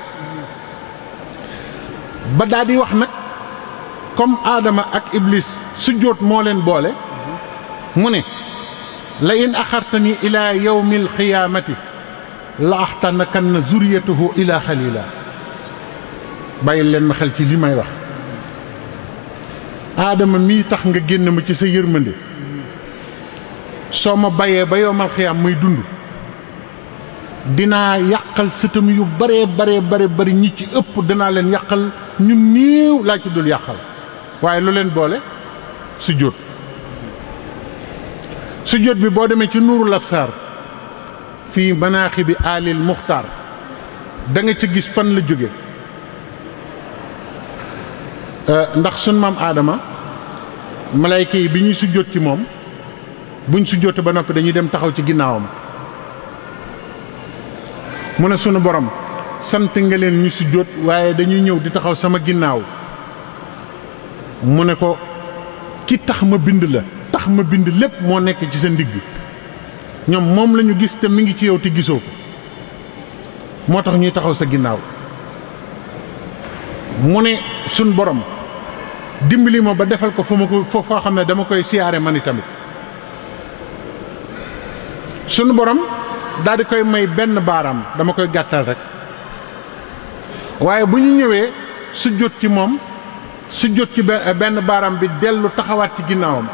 ba daal di wax nag comme aadama ak Iblis sujjóot moo leen boole mu ne la in axartani ila yawmil qiyaamati la axtanakanna zuriyatahu ila xalila bàyyi leen ma xel ci li may wax aadama mii tax nga génn ma ci sa yërmande soo ma bàyyee ba yowmal xiyaam muy dund dinaa yàqal sëtam yu bare ñi ci ëpp danaa leen yàqal ñu néew laa ci dul yàqal waaye lu leen boole sujjóot bi boo demee ci nuurul absaar fii manaaxibi aalil muxtaar da nga ca gis fan la jóge ndax sun maam aadama malayka yi bi ñuy sujjóot ci moom buñ sujjóote ba noppi dañuy dem taxaw ci ginnaawam mu ne sunu borom sant nga leen ñu sujjóot waaye dañuy ñëw di taxaw sama ginnaaw mu ne ko ki tax ma bind la tax ma bind lépp moo nekk ci sa ndigg ñoom moom la ñu gis te mi ngi ci yow te gisoo ko moo tax ñuy taxaw sa ginnaaw mu ne sun borom dimbali ma ba defal ko foo xam ne dama koy siyaare man itamit sunu borom daal di koy may benn baaraam dama koy gàttal rek waaye bu ñu ñëwee sujjóot ci moom sujjóot ci benn baaraam bi dellu taxawaat ci ginnaawam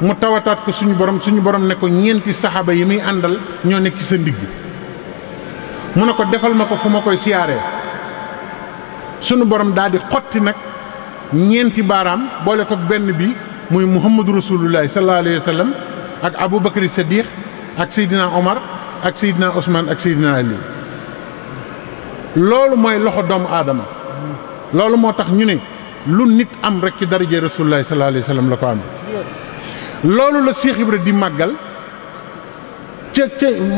mu tawataat ko suñu borom ne ko ñeenti saxaaba yi muy àndal ñoo nekk ci sa ndigg mu ne ko defal ma ko fu ma koy siyaaree sunu borom daal di xotti nag ñeenti baaraam boole ko benn bi muy muhammadu rasulullahi sallallahu alayhi wa sallam ak Aboubacry Saddiq ak Seydina Omar ak Seydina Ousmane ak Seydina Ali loolu mooy loxo doomu aadama loolu moo tax ñu ne lu nit am rek ci daraje rasulullahi sallallahu alayhi wa sallam la ko am loolu la Cheikh Ibra di màggal ca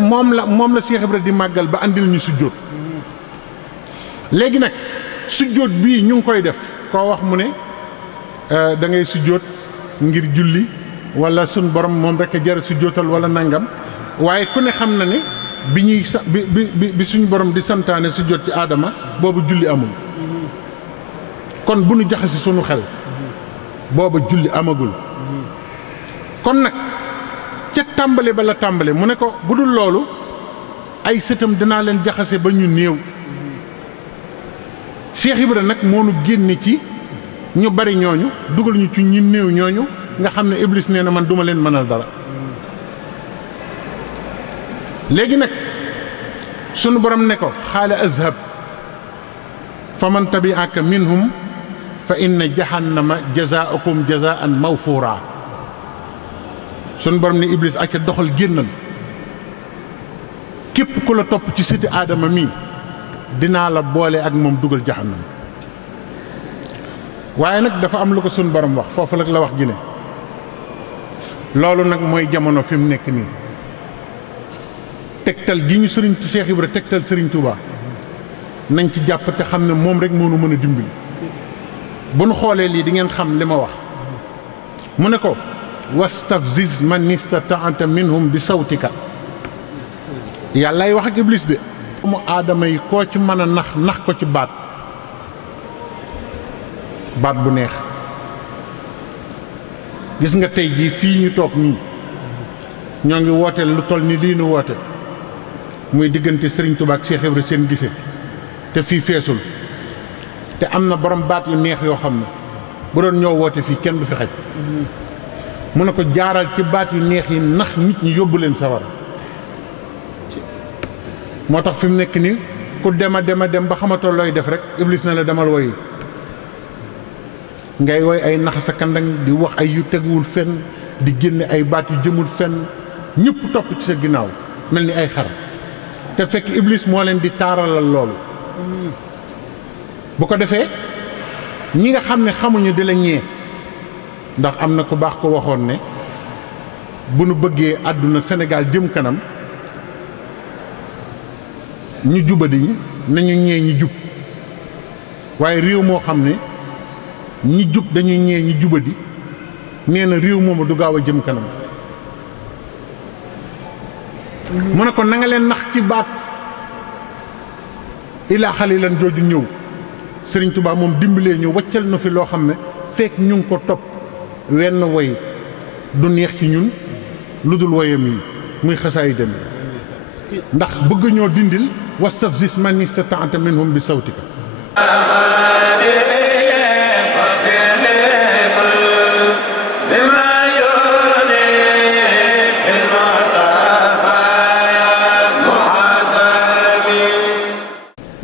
moom la Cheikh Ibra di màggal ba andil ñu sujjóot léegi nag sujjóot bii ñu ngi koy def koo wax mu ne da ngay sujjóot ngir julli wala sun borom moom rek a jar sujjóotal wala nangam waaye ku ne xam na ne bi suñu borom di santaane sujjóot ci aadama boobu julli amul kon bu nu jaxasi sunu xel booba julli amagul kon nag ca tàmbali ba la tàmbali mu ne ko bu dul loolu ay sëtam dinaa leen jaxase ba ñu néew Cheikh Ibra nag moo nu génne ci ñu bari ñooñu dugal ñu ci ñi néew ñooñu nga xam ne Iblis nee na man duma leen mënal dara. léegi nag sunu borom ne ko xaala azhab fa man tabi'aka minhum fa inna jahannama jazaakum jazaan mawfuura sunu borom ne Iblis acca doxal génnal képp ku la topp ci siti aadama mii dinaa la boole ak moom dugal jahannam waaye nag dafa am lu ko sunu borom wax foofu nag la wax ji ne loolu nag mooy jamono fi mu nekk nii tegtal gi ñu sëriñ Cheikh Ibra tegtal sëriñ Touba nañ ci jàpp te xam ne moom rek moo nu mën a dimbali bu nu xoolee lii di ngeen xam li ma wax mu ne ko wastafziz man istata'ta minhum bi sawtika yàllaay wax ak Iblis de mu aadama yi koo ci mën a nax ko ci baat bu neex gis nga tey jii fii ñu toog nii ñoo ngi wooteel lu toll ni lii nu woote muy diggante Serigne Touba ak Cheikh Ibra seen gise te fii feesul te am na borom baat yu neex yoo xam ne bu doon ñoo woote fii kenn du fi xaj mu ne ko jaaral ci baat yu neex yi nax nit ñi yóbbu leen sawar moo tax fi mu nekk nii ku dem ba xamatoo looy def rek Iblis na la demal woyi ngay woy ay nax sa kandang di wax ay yu teguwul fenn di génne ay baat yu jëmul fenn ñëpp topp ci sa ginnaaw mel ni ay xar te fekk Iblis moo leen di taaralal loolu bu ko defee ñi nga xam ne xamuñu di la ñee ndax am na ku baax ko waxoon ne bu nu bëggee àdduna Sénégal jëm kanam ñu jubadi ñi nañu ñee ñi jub waaye réew moo xam ne ñi jub dañuy ñee ñi jubadi nee na réew moomu du gaaw a jëm kanam mu ne ko na nga leen nax ci baat ilaa xalilan jooju ñëw Sëriñ Tuubaa moom dimbalee ñu waccal na fi loo xam ne fekk ñu ngi ko topp wenn woy du neex ci ñun lu dul woyam yi muy xasaay dem ndax bëgg ñoo dindil wastafzis man istata'ta minhum bi sawtika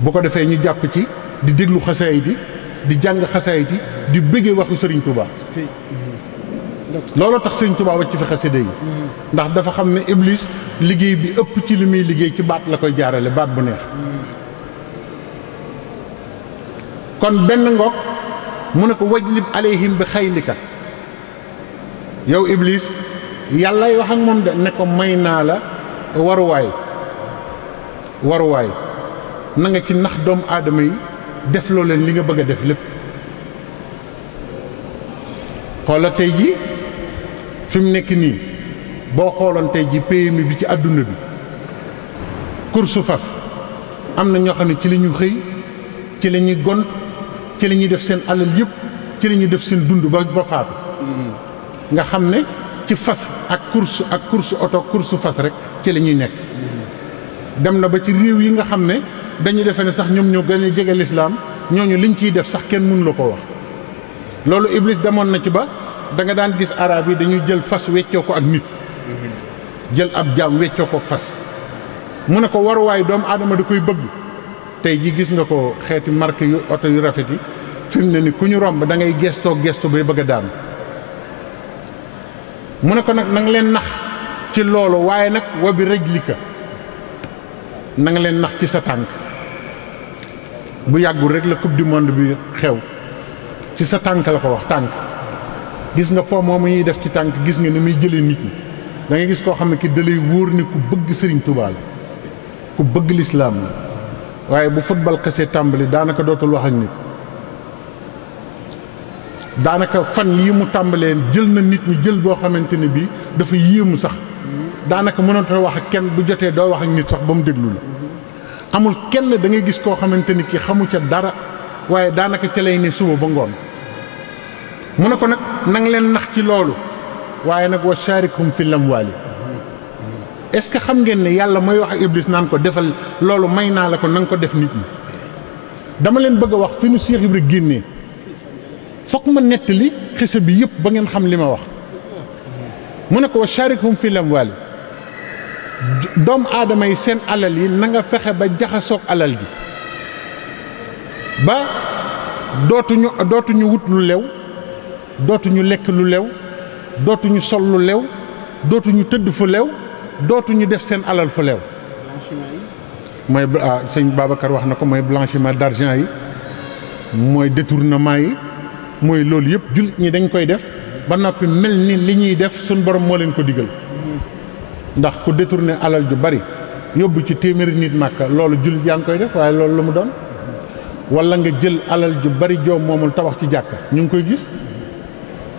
bu ko defee ñu jàpp ci di déglu xasaayid yi di jàng xasaayid yi di bëggee waxu Sëriñ Touba looloo tax Sëriñ Touba wàcc fi xasida yi ndax dafa xam ne Iblis liggéey bi ëpp ci li muy liggéey ci baat la koy jaarale baat bu neex kon benn ngoog mu ne ko wajlib alayhim bi xaylika yow Iblis yàllay wax ak moom de ne ko may naa la waruwaay na nga ci nax doomu aadama yi def loo leen li nga bëgg a def lépp xoola tey ji fi mu nekk nii boo xooloon tey ji PMI bi ci àdduna bi course fas am na ñoo xam ne ci la ñu xëy ci la ñuy gont ci la ñuy def seen alal yëpp ci la ñuy def seen dund ba faatu nga xam ne ci fas ak course oto course fas rek ci la ñuy nekk dem na ba ci réew yi nga xam ne dañu defe ne sax ñoom ñoo gën a jege lislaam ñooñu liñ ciy def sax kenn mënu la ko wax loolu Iblis demoon na ci ba da nga daan gis arab yi dañuy jël fas weccoo ko ak nit jël ab jaam weccoo ko ak fas mu ne ko waruwaay doomu aadama da koy bëgg tey ji gis nga ko xeeti marque yu oto yu rafet yi fi mu ne ni ku ñu romb da ngay gesto bay bëgg a daan mu ne ko nag na nga leen nax ci loolu waaye nag wa bi rijlika na nga leen nax ci sa tànk bu yàggul rek la coupe du monde bi xew ci sa tànk la ko wax tànk gis nga po moomu ñuy def ci tànk gis nga ni muy jëlee nit ñi da ngay gis koo xam ne ki dalay wóor ni ku bëgg Sëriñ Tuubaa la ku bëgg lislaam la waaye bu football xasee tàmbali daanaka dootul wax ak nit daanaka fan yi mu tàmbalee jël na nit ñi jël boo xamante ne bii dafa yéemu sax daanaka mënatoo wax ak kenn bu jotee doo wax ak nit sax ba mu déglu la amul kenn da ngay gis koo xamante ni ki xamu ca dara waaye daanaka ca lay ne suba ba ngoon mu ne ko nag nang leen nax ci loolu waaye nag wa sharikhum fil amwaali est-ce que xam ngeen ne yàlla mooy wax ak Iblis naan ko defal loolu may naa la ko na nga ko def nit ñi dama leen bëgg a wax fi nu Cheikh Ibra génnee foog ma nettali xisa bi yëpp ba ngeen xam li ma wax mu ne ko wa sharikhum fil amwali doomu aadama yi seen alal yi na nga fexe ba jaxasoog alal ji ba dootuñu wut lu lew dootuñu lekk lu lew dootuñu sol lu lew dootuñu tëdd fu lew dootuñu def seen alal fu lew mooy sëñ Babacar wax na ko mooy blanchiment d'argent yi mooy détournement yi mooy loolu yëpp jullit ñi dañ koy def ba noppi mel ni li ñuy def suñ borom moo leen ko digal ndax ku détourné alal ju bari yóbbu ci téeméeri nit Màkka loolu jullit yaa ngi koy def waaye loolu lu mu doon wala nga jël alal ju bari joo moomul tabax ci jàkka ñu ngi koy gis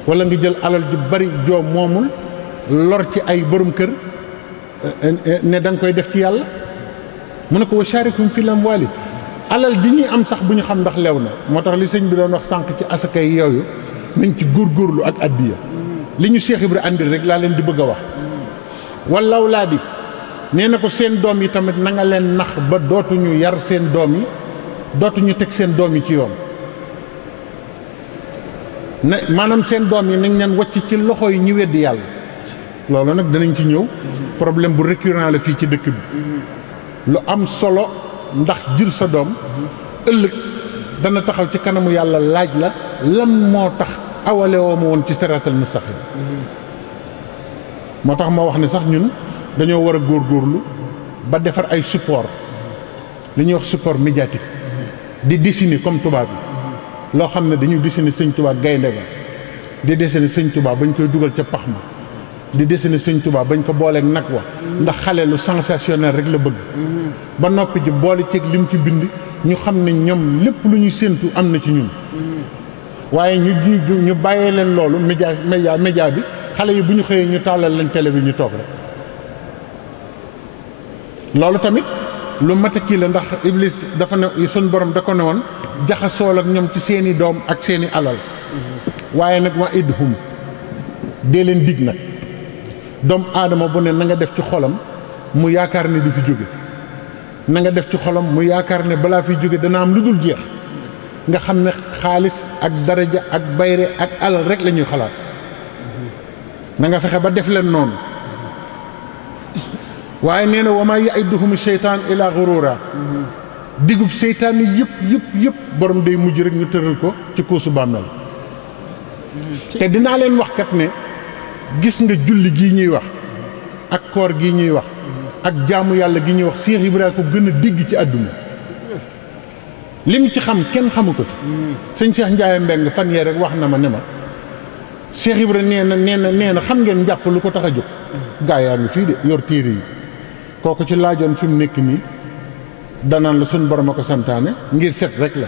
wala nga jël alal ju bari joo moomul lor ci ay borom kër ne da nga koy def ci yàlla mu ne ko wa sharikum fil amwali alal ji ñuy am sax bu ñu xam ndax lew na moo tax li sëñ bi doon wax sànq ci asaka yi yooyu nañ ci góorgóorlu ak addiya li ñu Cheikh Ibra andil rek laa leen di bëgg a wax walaw laa di nee na ko seen doom yi tamit na nga leen nax ba dootuñu yar seen doom yi dootuñu teg seen doom yi ci yoon ne maanaam seen doom yi nañ leen wàcc ci loxo yi ñu weddi yàlla loolu nag danañ ci ñëw problème bu récurrent la fii ci dëkk bi lu am solo ndax jur sa doom ëllëg dana taxaw ci kanamu yàlla laaj la lan moo tax awale woo ma woon ci siraatal mustaqim moo tax moo wax ne sax ñun dañoo war a góorgóorlu ba defar ay support li ñuy wax support médiatique di dessiner comme tubaab bi loo xam ne dañuy dessiner sëñ tubaab gaynde ga di dessiner sëñ tubaab bañ koy dugal ca pax ma di dessiner sëñ tubaab bañ ko booleeg nag wa ndax xale lu sensationnel rek la bëgg ba noppi ji boole ceeg lim ci bind ñu xam ne ñoom lépp lu ñu séentu am na ci ñun waaye ñu bàyyee leen loolu média bi xale yi bu ñu xëyee ñu tàllal leen télé bi ñu toog rek loolu tamit lu mat a kii la ndax Iblis dafa ne suñ borom da ko ne woon jaxasool ak ñoom ci seeni doom ak seeni alal waaye nag wa idhum dee leen dig nag doomu aadama bu ne na nga def ci xolam mu yaakaar ne du fi jóge na nga def ci xolam mu yaakaar ne balaa fi jóge dana am lu dul jeex nga xam ne xaalis ak daraja ak bayre ak alal rek la ñuy xalaat na nga fexe ba def leen noonu waaye nee na wa maa ya'iduhum seytaan ila gurura digub seytaan yi yëpp borom day mujj rek ñu tëral ko ci kuusu bàmmeel te dinaa leen wax kat ne gis nga julli gii ñuy wax ak koor gii ñuy wax ak jaamu yàlla gi ñuy wax Cheikh Ibrahima ko gën a dégg ci àdduna lim ci xam kenn xamu ko ci sëñ Cheikh Ndiaye Mbeng fan yee rek wax na ma ne ma Cheikh Ibrahima nee na xam ngeen njàpp lu ko tax a jóg gaa yaa ngi fii de yor téere yi kooku ci laajoon fi mu nekk nii danaan la suñ borom a ko santaane ngir set rek la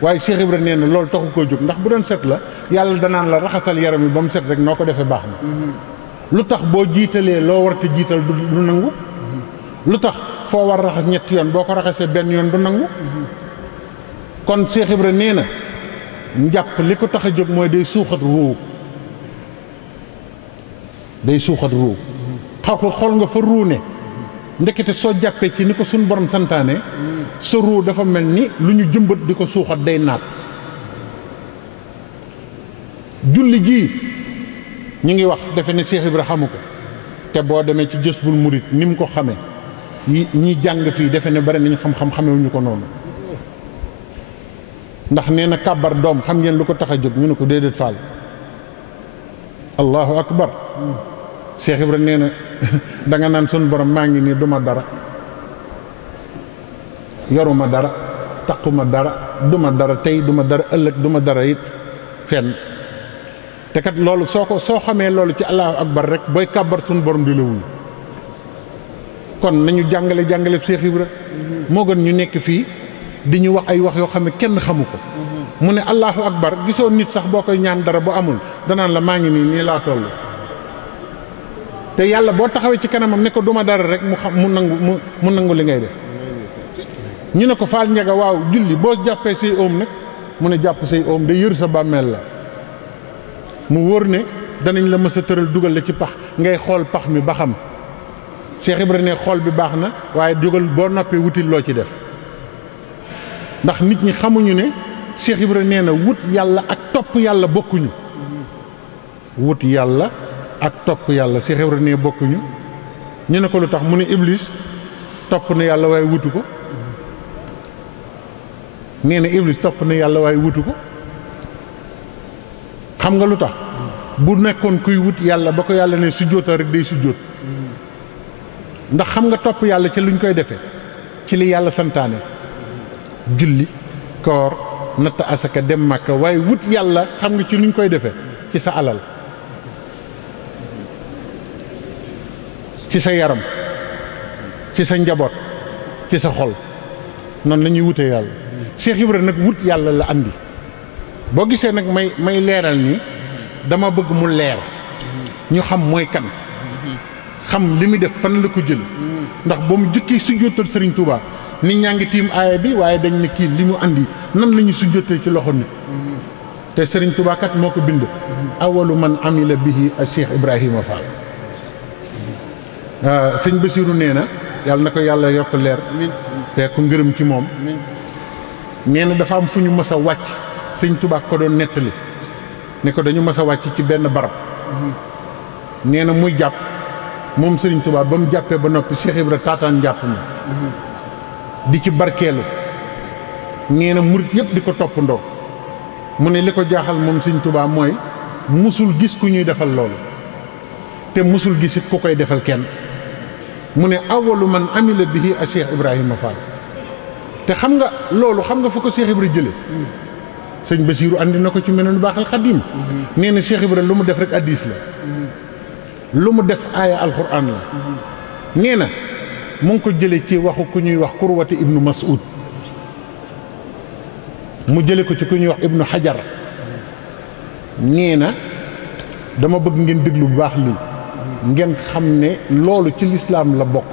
waaye Cheikh Ibrahima nee na loolu taxu koo jóg ndax bu doon set la yàlla danaan la raxasal yaram yi ba mu set rek noo ko defee baax na lu tax boo jiitalee loo war te jiital du nangu lu tax foo war raxas ñetti yoon boo ko raxasee benn yoon du nangu kon Cheikh Ibrahima nee na njàpp li ko tax a jóg mooy day suuxat ruu day suuxat ruu xool nga fa ruu ne ndekete soo jàppee ci ni ko suñ borom santaane sa ruu dafa mel ni lu ñu jëmbat di ko suuxat day naat julli gii ñu ngi wax defe ne Cheikh Ibra xamu ko te boo demee ci Jazbul Murid ni mu ko xamee ñi jàng fii defe ne bari nañu xam-xam xamewuñu ko noonu ndax nee na kàbbar doom xam ngeen lu ko tax a jóg ñu ne ko déedéet faal allahu akbar Cheikh Ibra nee na danga naan sun borom maa ngi nii duma dara yoruma dara taquma dara duma dara tey duma dara ëllëg duma dara it fenn te kat loolu soo xamee loolu ci allahu akbar rek booy kàbbar sun borom di la wuyu kon nañu jàngale Cheikh Ibra moo gën ñu nekk fii di ñu wax ay wax yoo xam ne kenn xamu ko mu ne allahu akbar gisoo nit sax boo koy ñaan dara bu amul danaan la maa ngi nii laa toll te yàlla boo taxawee ci kanamam ne ko duma dara rek mu nangu li ngay def ñu ne ko faal njaga waaw julli boo jàppee say oom nag mu ne jàpp say oom day yër sa bàmmeel la mu wóor ne danañ la mës a tëral dugal la ci pax ngay xool pax mi ba xam Cheikh Ibrahima ne xool bi baax na waaye jógal boo noppee wutil loo ci def ndax nit ñi xamuñu ne Cheikh Ibra nee na wut yàlla ak topp yàlla bokkuñu. wut yàlla ak topp yàlla Cheikh Ibra nee bokkuñu. ñu ne ko lu tax mu ne Iblis topp na yàlla waaye wutu ko. nee na Iblis topp na yàlla waaye wutu ko. xam nga lu tax. bu nekkoon kuy wut yàlla ba ko yàlla ne sujjóotal rek day sujjóot. ndax xam nga topp yàlla ci luñ koy defee. ci li yàlla santaane. julli koor natt asaka dem màkka waaye wut yàlla xam nga ci nuñ koy defee ci sa alal ci sa yaram ci sa njaboot ci sa xol noonu la ñuy wutee yàlla Cheikh Ibra nag wut yàlla la andi boo gisee nag may leeral ni dama bëgg mu leer ñu xam mooy kan xam li muy def fan la ko jël ndax ba mu jëkkee sujjóotal Serigne Touba nit ñaa ngi tiim aaya bi waaye dañ ne kii li mu andi nan la ñu sujjóotee ci loxo nit te Serigne Touba kat moo ko bind awalu man amila bihi a Cheikh Ibrahima Fall sëñ Bassirou nee na yàlla na ko yàlla yokk leer te ku ngërëm ci moom nee na dafa am fu ñu mës a wàcc sëñ Touba ko doon nettali ne ko dañu mës a wàcc ci benn barab nee na muy jàpp moom Serigne Touba ba mu jàppee ba noppi Cheikh Ibra taataan jàpp mi di ci barkeelu nee na murit yëpp di ko toppandoo mu ne li ko jaaxal moom Serigne Touba mooy musul gis ku ñuy defal loolu te musul gis it ku koy defal kenn mu ne awalu man amila bihi a Cheikh Ibrahima Fall te xam nga loolu xam nga fu ko Cheikh Ibra jële sëñ Bassirou andi na ko ci Minanul Baaxil Xadiim nee na Cheikh Ibra lu mu def rek hadiis la lu mu def aaya alxuraan la nee na mu ngi ko jële ci waxu ku ñuy wax Kurwati ibnu Mas'ud mu jële ko ci ku ñuy wax ibnu Hajar nee na dama bëgg ngeen déglu bu baax lii ngeen xam ne loolu ci lislaam la bokk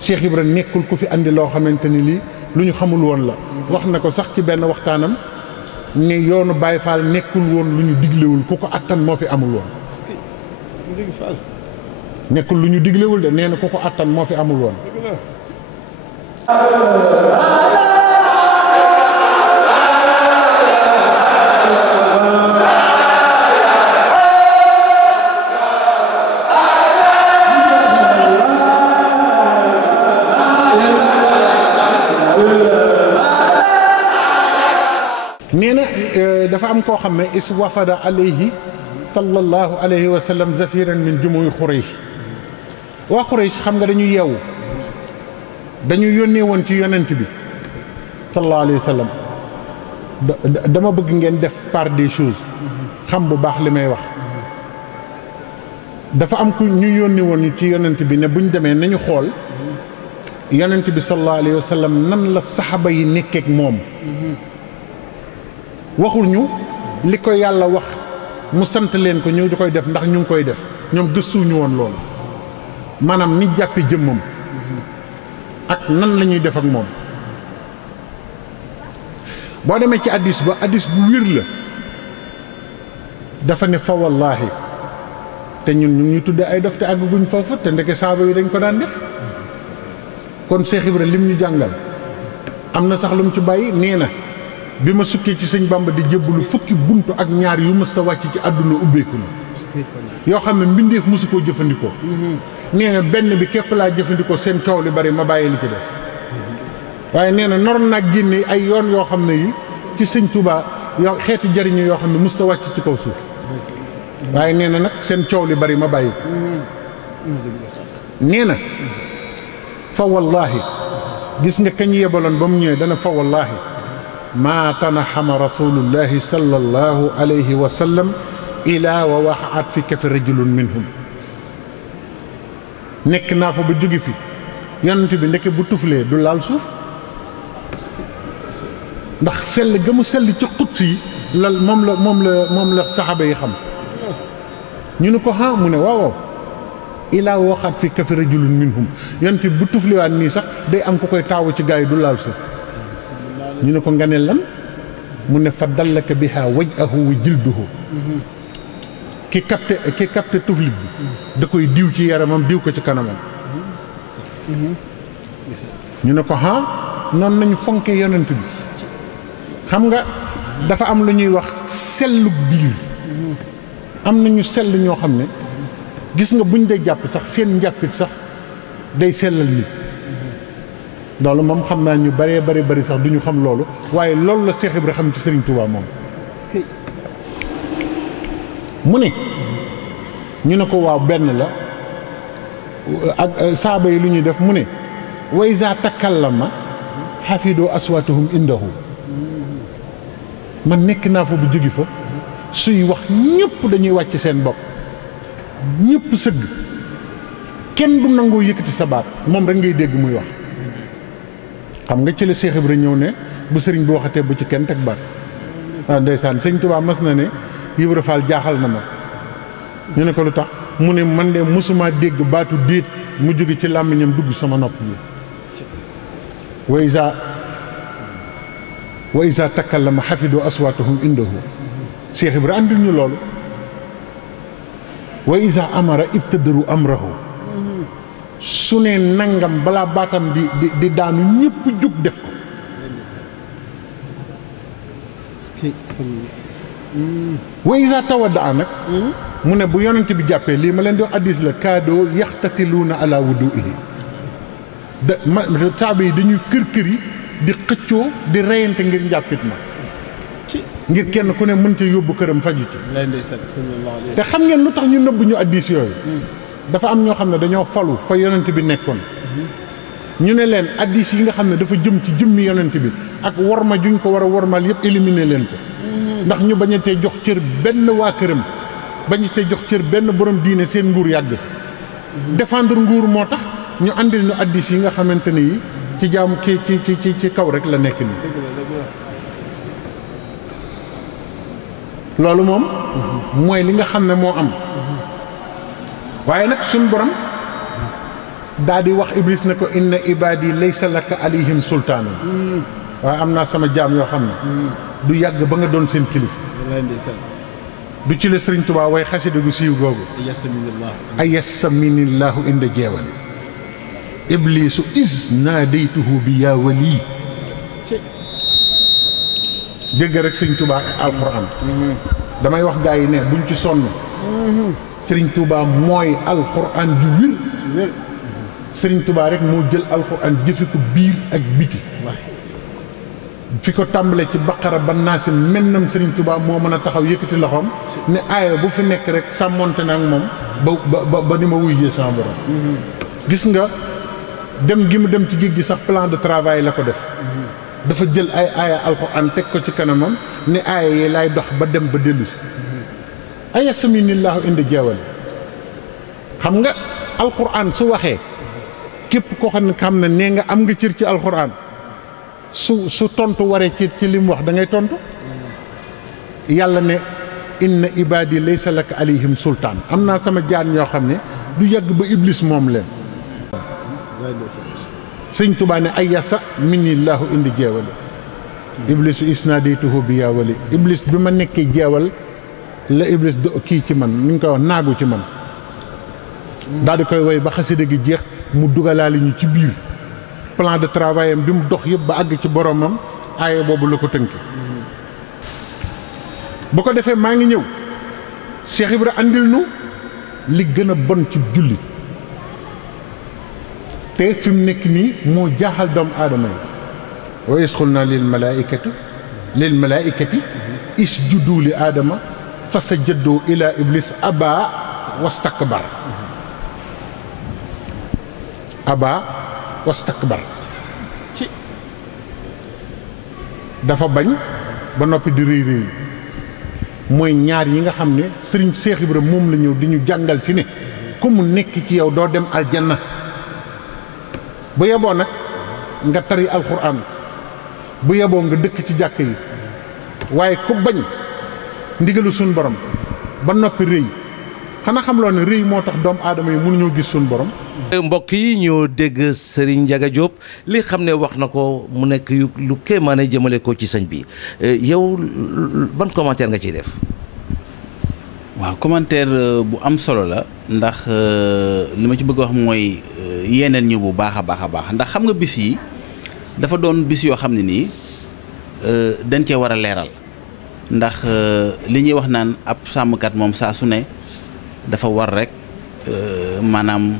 Cheikh Ibra nekkul ku fi andi loo xamante ni lii lu ñu xamul woon la wax na ko sax ci benn waxtaanam ne yoonu Baye Fall nekkul woon lu ñu diglewul ku ko attan moo fi amul woon nekkul lu ñu diglewul de nee na ku ko attan moo fi amul woon nee na dafa am koo xam ne is wafada alayhi sallallahu alayhi wa sallam zafiran min jumuy Xuraysh waa Xuraysh xam nga dañu yeewu dañu yónnee woon ci yonent bi sallallahu alayhi wa sallam dama bëgg ngeen def part des choses xam bu baax li may wax dafa am ku ñu yónnee woon ci yonent bi ne buñ demee nañu xool yonent bi sallallahu alayhi wa sallam nan la saxaba yi nekkeek moom waxul ñu li ko yàlla wax mu sant leen ko ñëw di koy def ndax ñu ngi koy def ñoom gëstuñu woon loolu maanaam ni jàppi jëmmam ak nan la ñuy def ak moom boo demee ci addis ba addis bu wér la dafa ne fa wallaahi te ñun ñu ngi tudde ay dof te àgguñ foofu te ndeke saaba yi dañ ko daan def kon Cheikh Ibra lim ñu jàngal am na sax lu mu ci bàyyi nee na bi ma sukkee ci sëñ Bamba di jébbalu fukki buntu ak ñaar yu mësta wàcc ci àdduna ubbeeku na yoo xam ne mbindeef mosu koo jëfandikoo nee na benn bi képp laa jëfandikoo seen coow li bari ma bàyyi li ci des waaye nee na noroon naa génne ay yoon yoo xam ne yi ci sëñ Touba yoo xeetu jariñu yoo xam ne mësta wàcc ci kaw suuf waaye nee na nag seen coow li bari ma bàyyi ko nee na fa wallaahi gis nga kañ yebaloon ba mu ñëwee dana fa wallaahi maa tanaxama rasulullahi sallallahu alayhi wa sallam ilaa wa waxaat fi kafi rajulun minhum nekk naa fa ba jóge fi yonent bi ndeke bu tuflee du laal suuf ndax sell ga mu sell ci xuts yi la moom la saxaaba yi xam ñu ne ko ha mu ne waaw ilaa wa waxaat fi kafi rajulun minhum yonent bi bu tufliwaat nii sax day am ku koy taawu ci gaa yi du laal suuf ñu ne ko nga ne lan mu ne fa dallaka biha wajhahu wa jilduhu ki capté tuflit bi da koy diw ci yaramam diw ko ci kanamam ñu ne ko noonu nañu fonke yonent bi xam nga dafa am lu ñuy wax sellu biir am na ñu sell ñoo xam ne gis nga buñ dee jàpp sax seen njàppit sax day sellal nit loolu moom xam naa ñu bëree bari sax du ñu xam loolu waaye loolu la Cheikh Ibra xam ci Serigne Touba moom mu ne ñu ne ko waaw benn la ak saaba yi lu ñuy def mu ne wa iza takallama xafidoo aswaatuhum indahu man nekk naa fa bu jógi fa suy wax ñëpp dañuy wàcc seen bopp ñëpp sëgg kenn du nangoo yëkkati sa baat moom rek ngay dégg muy wax xam nga ci la Cheikh Ibra ñëw ne bu sëriñ bi waxatee bu ci kenn teg baat waaw ndeysaan sëñ Tuubaa mas na ne Ibra Fall jaaxal na ma ñu ne ko lu tax mu ne man de mosuma dégg baatu déet mu jóge ci làmmiñam dugg sama nopp bi wa iza takallama xafidu aswaatuhum indahu Cheikh Ibra andil ñu loolu wa iza amara ibtadaru amrahu su ne nangam balaa baatam di daanu ñëpp jug def ko wa iza tawaddaa nag mu ne bu yonent bi jàppee lii ma leen di wax addis la kaadoo yaxtatiluuna ala wuduihi saaba yi dañuy kër yi di xëccoo di reyante ngir njàppit ma ngir kenn ku ne mën ca yóbbu këram faju ci te xam ngeen lu tax ñu nëbb ñu addis yooyu dafa am ñoo xam ne dañoo falu fa yonent bi nekkoon ñu ne leen addis yi nga xam ne dafa jëm ci jëmmi yonent bi ak worma juñ ko war a wormal yëpp éliminer leen ko ndax ñu bañ a tee jox cër benn waa këram bañ a tee jox cër benn borom diine seen nguur yàgg fi défendre nguur moo tax ñu andil ñu addis yi nga xamante ne yi ci jaamu ci kaw rek la nekk nii loolu moom mooy li nga xam ne moo am waaye nag suñ borom daal di wax Iblis ne ko inna ibadi laysa laka alayhim sultaanu waaye am naa sama jaam yoo xam ne du yàgg ba nga doon seen kilifa du ci la Sëriñ Tuubaa way xasida gu siiw googu ayassaminillahu inda jeewali iblisu is naadaytuhu bi yaa wali dégg rek Sëriñ Tuubaa alxuraan damay wax gaa yi ne buñ ci sonn Sëriñ Tuubaa mooy alxuraan ju wér Sëriñ Tuubaa rek moo jël alxuraan jëfe ko biir ak biti fi ko tàmbalee ci baqara ba naasi mennam Sëriñ Tuubaa moo mën a taxaw yëkkati loxoom ne aaya bu fi nekk rek sàmmonte na ak moom ba ni ma wuy jee sama borom gis nga dem gi mu dem ci géej gi sax plan de travail la ko def dafa jël ay aaya alxuraan teg ko ci kanamam ne aaya yi lay dox ba dem ba dellu si ayasaminillahu indi jeewal xam nga alxuraan su waxee képp koo xam ne nee nga am nga cër ci alxuraan su tontu waree ci li mu wax da ngay tontu yàlla ne inna ibadi laysa laka alayhim sultaan am naa sama jaan ñoo xam ne du yàgg ba iblis moom leen Sëñ Tuubaa ne ayasa minillahu indi jeewali iblisu isnaadaytuhu bi yaa wali iblis bi ma nekkee jeewal la iblis do kii ci man ni ñu koy wax naagu ci man daal di koy woy ba xasida gi jeex mu dugalaale ñu ci biir plan de travail am bi mu dox yëpp ba àgg ci boromam aaye boobu la ko tënki bu ko defee maa ngi ñëw Cheikh Ibra andil nu li gën a bon ci jullit te fi mu nekk nii moo jaaxal doomu aadama yi wa isqulna lil malaikati isjudu li aadama fa sajadu ila iblis aba wastakbar dafa bañ ba noppi di rëy rëy mooy ñaar yi nga xam ne sëriñ Cheikh Ibra moom la ñëw di ñu jàngal si ne ku mu nekk ci yow doo dem aljanna bu yeboo nag nga tari alxuraan bu yeboo nga dëkk ci jàkk yi waaye ku bañ ndigalu suñ borom ba noppi rëy xanaa xam loo ne rëy moo tax doomu aadama yi mënuñoo gis suñ borom. mbokk yi ñoo dégg Serigne Ndiaga Diop li xam ne wax na ko mu nekk lu kéemaane jëmale ko ci sëñ bi yow ban commentaire nga ciy def. waaw commentaire bu am solo la ndax li ma ci bëgg wax mooy yeneen ñu bu baax a baax ndax xam nga bis yi dafa doon bis yoo xam ne nii dañ cee war a leeral ndax li ñuy wax naan ab sàmmkat moom saa su ne dafa war rek maanaam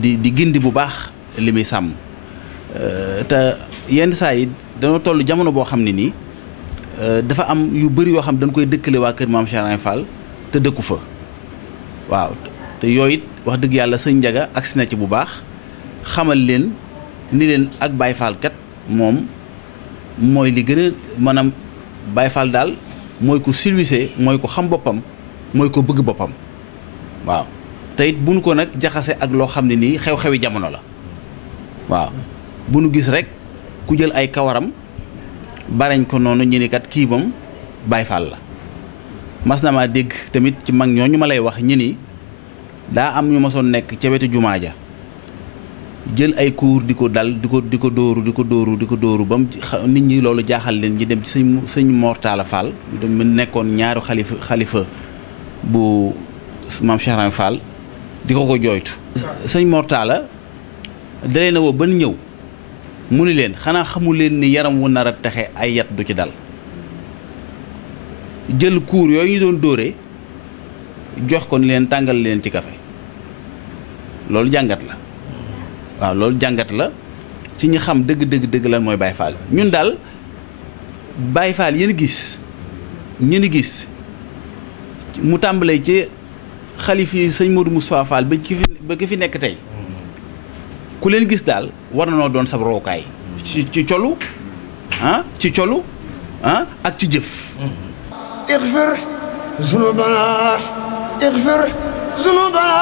di gindi bu baax li muy sàmm te yenn saa yi dañoo toll jamono boo xam ne nii dafa am yu bëri yoo xam dañ koy dëkkale waa kër maam Cheikh Ibrahima Fall te dëkku fa waaw te yooyu it wax dëgg yàlla sëñ Njaga agsi na ci bu baax xamal leen ni leen ak Baye Fall kat moom mooy li gën a maanaam Baye Fall daal mooy ko silwisé mooy ko xam boppam mooy ko bëgg boppam waaw te it bu nu ko nag jaxase ak loo xam ne nii xew-xewi jamono la waaw bu nu gis rek ku jël ay kawaram barañ ko noonu ñu ni kat kii moom Baye Fall la mas na maa dégg tamit ci mag ñooñu ma lay wax ñi ni daa am ñu mosoon nekk ca wetu jumaa ja jël ay kuur di ko dal di ko dóoru ba mu nit ñi loolu jaaxal leen ñi dem ci sëñ Mortala Fall mu nekkoon ñaaru xalifa bu maam Cheikh Ibrahima Fall di ko jooytu sëñ Mortala dalee na woo ban ñëw mu ni leen xanaa xamul leen ni yaram wu nar a texe ay yat du ci dal jël kuur yooyu ñu doon dóore jox ko ni leen tàngal leen ci kafe loolu jàngat la waaw loolu jàngat la ci ñi xam dëgg lan mooy Baye Fall ñun daal Baye Fall yéen gis ñu ni gis mu tàmbalee ci xalif yi sëñ Modou Moustapha Fall ba ki fi nekk tey ku leen gis daal war na noo doon sab rookaay ci colu ci colu ak ci jëf اغفر ذنوبنا اغفر ذنوبنا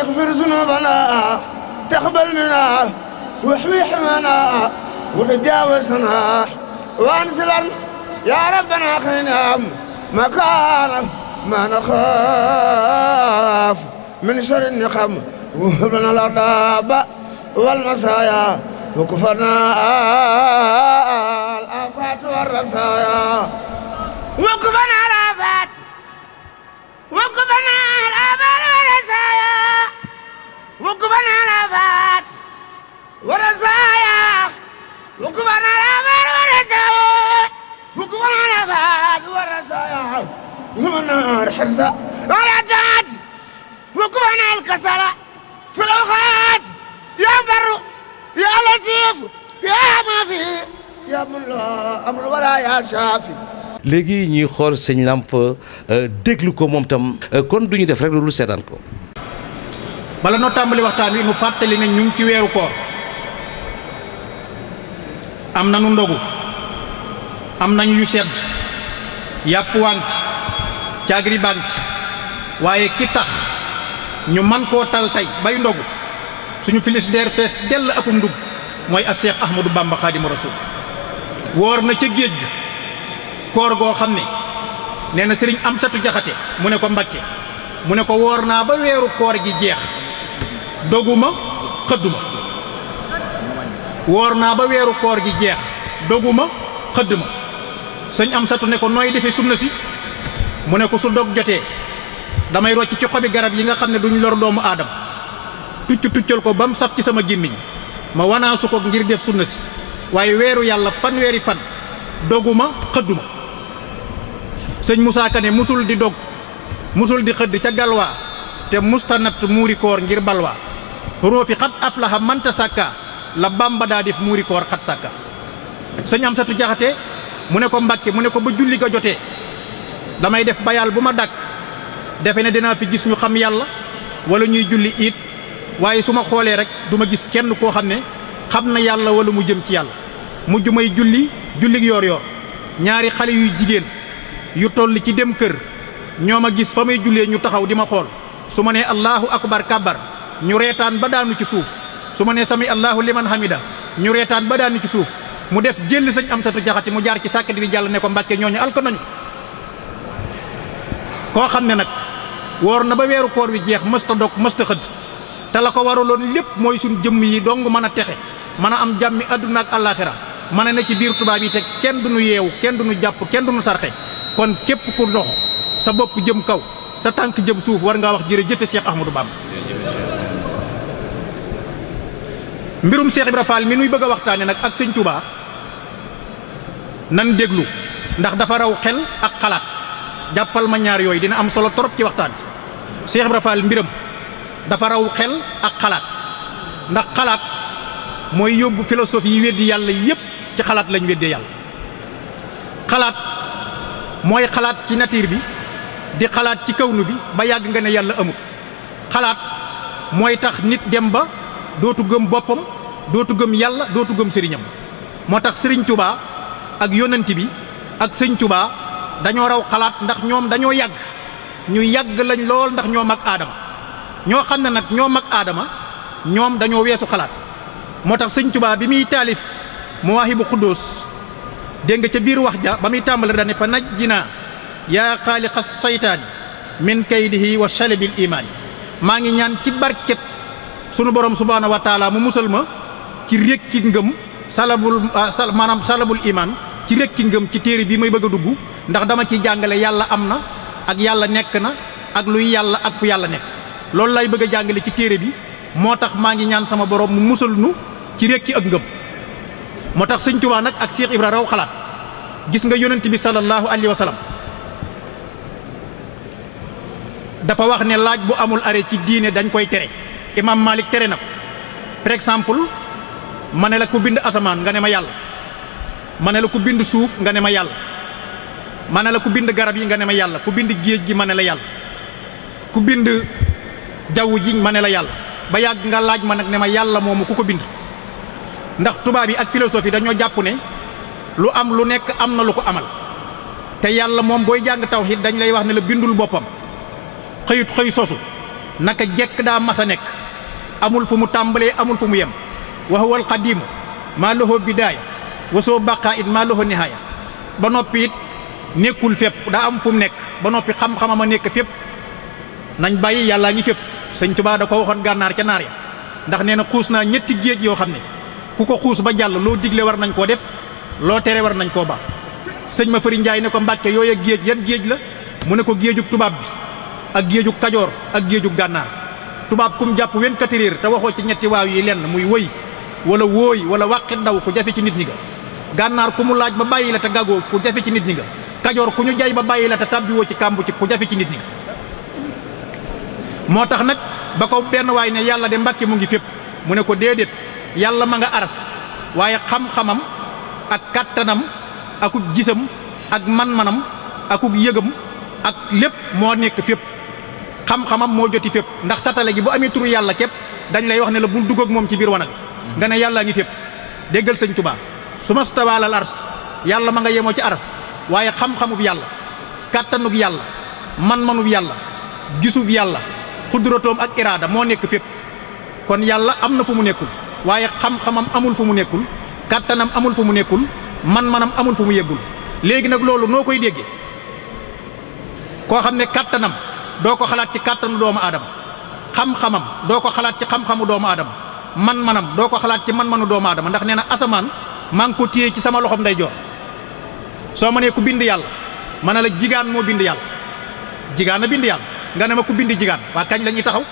اغفر ذنوبنا تقبل منا واحمي حمانا وتجاوزنا وانزلا يا ربنا خينا مكان ما نخاف من شر النقم وهب لنا العذاب والمسايا وكفرنا الآفات والرسايا وكفرنا الآفات وكفرنا الآفات والرسايا وكفرنا الآفات والرسايا وكفرنا الآفات والرسايا وكفرنا الآفات والرسايا ومن النار حرزة ولا تعد وكفرنا الكسل في الأوقات يا بر يا لطيف يا ما في يا من لا أمر ولا يا شافي léegi ñuy xool sëñ Lamp déglu ko moom tam kon duñu def rek lu seetaan ko. bala noo tàmbali waxtaan wi nu fàttali ne ñu ngi ci weeru koor am na nu ndogu am nañu yu sedd yàpp waa ngi fi caagri baa ngi fi waaye ki tax ñu man koo tal tey bay ndogu suñu frigidaire fees dell akum ndug mooy as Seex Ahmadou Bamba Xaadimu Rasuul woor na ca géej ga koor goo xam ne nee na sëriñ Amsatu Jaxate mu ne ko Mbakke mu ne ko woor naa ba weeru koor gi jeex doguma xëdduma woor naa ba weeru koor gi jeex doguma xëdduma sëñ Amsatu ne ko nooy defe sunna si mu ne ko su dog jotee damay rocc ci xobi garab yi nga xam ne duñ lor doomu aadama tuccal ko ba mu saf ci sama gémmiñ ma wanaasu ko ngir def sunna si waaye weeru yàlla fanweeri fan doguma xëdduma sëñ Moussa Ka ne musul di dog musul di xëdd ca galwaa te mustanat muuri koor ngir balwaa roofi xat aflaha manta sàkka la Bamba daa def muuri koor xat sàkka sëñ Amsatu Jaxate mu ne ko Mbàkke mu ne ko ba julli ga jotee damay def bayal bu ma dàkk defe ne dinaa fi gis ñu xam yàlla wala ñuy julli it waaye su ma xoolee rek du ma gis kenn koo xam ne xam na yàlla wala mu jëm ci yàlla mujj may julli yoor yoor ñaari xale yuy jigéen yu toll ci dem kër ñoo ma gis fa may jullee ñu taxaw di ma xool su ma nee allahu akbar kabbar ñu reetaan ba daanu ci suuf su ma nee sami allahu liman hamida ñu reetaan ba daanu ci suuf mu def jël sëñ Amsatu Jaxate mu jaar ci sàkket bi jàll ne ko Mbàkke ñooñu alko nañu koo xam ne nag woor na ba weeru koor wi jeex mësta dog mësta xëdd te la ko waraloon lépp mooy suñ jëmm yi dong mën a texe mën a am jàmmi àdduna ak àllaaxira mën a ne ci biir tubaab yi te kenn du nu yeewu kenn du nu jàpp kenn du nu sarxe kon képp ku dox sa bopp jëm kaw sa tànk jëm suuf war ngaa wax jërëjëfe Cheikh Ahmadou Bamba mbirum Cheikh Ibra Fall mi nuy bëgg a waxtaane nag ak sëñ Touba nan déglu ndax dafa raw xel ak xalaat jàppal ma ñaar yooyu dina am solo torop ci waxtaan Cheikh Ibra Fall mbiram dafa raw xel ak xalaat ndax xalaat mooy yóbbu philosophie yi weddi yàlla yépp ci xalaat lañ weddee yàlla xalaat mooy xalaat ci nature bi di xalaat ci kawnu bi ba yàgg nga ne yàlla amut xalaat mooy tax nit dem ba dootu gëm boppam dootu gëm yàlla dootu gëm sëriñam moo tax sëriñ Touba ak yonent bi ak sëñ Touba dañoo raw xalaat ndax ñoom dañoo yàgg ñu yàgg lañ lool ndax ñoo mag aadama ñoo xam ne nag ñoo mag aadama ñoom dañoo weesu xalaat moo tax sëñ Touba bi muy taalif Mawaahibu Xuddoos dégg nga ca biir wax ja ba muy tàmbale dane fa najjinaa yaa xaaliqa saytaani min kaydihi wa shalabil imaani maa ngi ñaan ci barket sunu borom subhaanahu wa taala mu musal ma ci rékki ngëm maanaam salabul imaan ci rékki ngëm ci téere bi may bëgg a dugg ndax dama ciy jàngale yàlla am na ak yàlla nekk na ak luy yàlla ak fu yàlla nekk loolu lay bëgg a jàngale ci téere bi moo tax maa ngi ñaan sama borom mu musal nu ci rékki ak ngëm moo tax sëñ Tuubaa nag ak Cheikh Ibra raw xalaat gis nga yonent bi sallallahu alayhi wa sallam dafa wax ne laaj bu amul arrêt ci diine dañ koy tere imam Malik tere na ko par exemple ma ne la ku bind asamaan nga ne ma yàlla ma ne la ku bind suuf nga ne ma yàlla ma ne la ku bind garab yi nga ne ma yàlla ku bind géej gi ma ne la yàlla ku bind jaww ji ma ne la yàlla ba yàgg nga laaj ma nag ne ma yàlla moomu ku ko bind ndax tubaab yi ak philosophie dañoo jàpp ne lu am lu nekk am na lu ko amal te yàlla moom booy jàng tawhid dañ lay wax ne la bindul boppam xëyut xëy sosu naka jekk daa mas a nekk amul fu mu tàmbalee amul fu mu yem wa huwal qadiim maa lahu bidaaya wa soo baqaa it maa lahu nihaaya ba noppi it nekkul fépp daa am fu mu nekk ba noppi xam-xamama nekk fépp nañ bàyyi yàllaa ngi fépp sëñ Tuubaa da ko waxoon gànnaar ca naar ya ndax nee na xuus naa ñetti géej yoo xam ne ku ko xuus ba jàll loo digle war nañ koo def loo tere war nañ koo ba sëñ ma fëri Njaay ne ko Mbàkke yooyu ak géej yan géej la mu ne ko géejug tubaab bi ak géejug kajoor ak géejug gànnaar tubaab kum jàpp 24 heures te waxoo ci ñetti waaw yi lenn muy wëy wala wóoy wala wàqi daw ku jafe ci nit ñi nga gànnaar ku mu laaj ba bàyyi la te gàggoo ku jafe ci nit ñi nga kajoor ku ñu jay ba bàyyi la te tàbbiwoo ci kàmbu ci ku jafe ci nit ñi nga moo tax nag ba ko benn waay ne yàlla de Mbàkke mu ngi fépp mu ne ko déedéet yàlla ma nga aras waaye xam-xamam ak kàttanam akuk gisam ak man-manam akuk yëgam ak lépp moo nekk fépp xam-xamam moo joti fépp ndax satale gi bu amee turu yàlla képp dañ lay wax ne la bul dugg ak moom ci biir wanag nga ne yàllaa ngi fépp déggal sëñ Tuubaa su ma stawaalal ars yàlla ma nga yemoo ci aras waaye xam-xamub yàlla kàttanug yàlla man-manub yàlla gisub yàlla xudratoom ak iraada moo nekk fépp kon yàlla am na fu mu nekkul waaye xam-xamam amul fu mu nekkul kàttanam amul fu mu nekkul man-manam amul fu mu yeggul léegi nag loolu noo koy déggee koo xam ne kàttanam doo ko xalaat ci kàttanu doomu aadama xam-xamam doo ko xalaat ci xam-xamu doomu aadama man-manam doo ko xalaat ci man-manu doomu aadama ndax nee na asamaan maa ngi ko téye ci sama loxoom ndeyjoor soo ma nee ku bind yàlla ma ne la jigaan moo bind yàlla jigaan a bind yàlla nga ne ma ku bind jigaan waa kañ la ñuy taxaw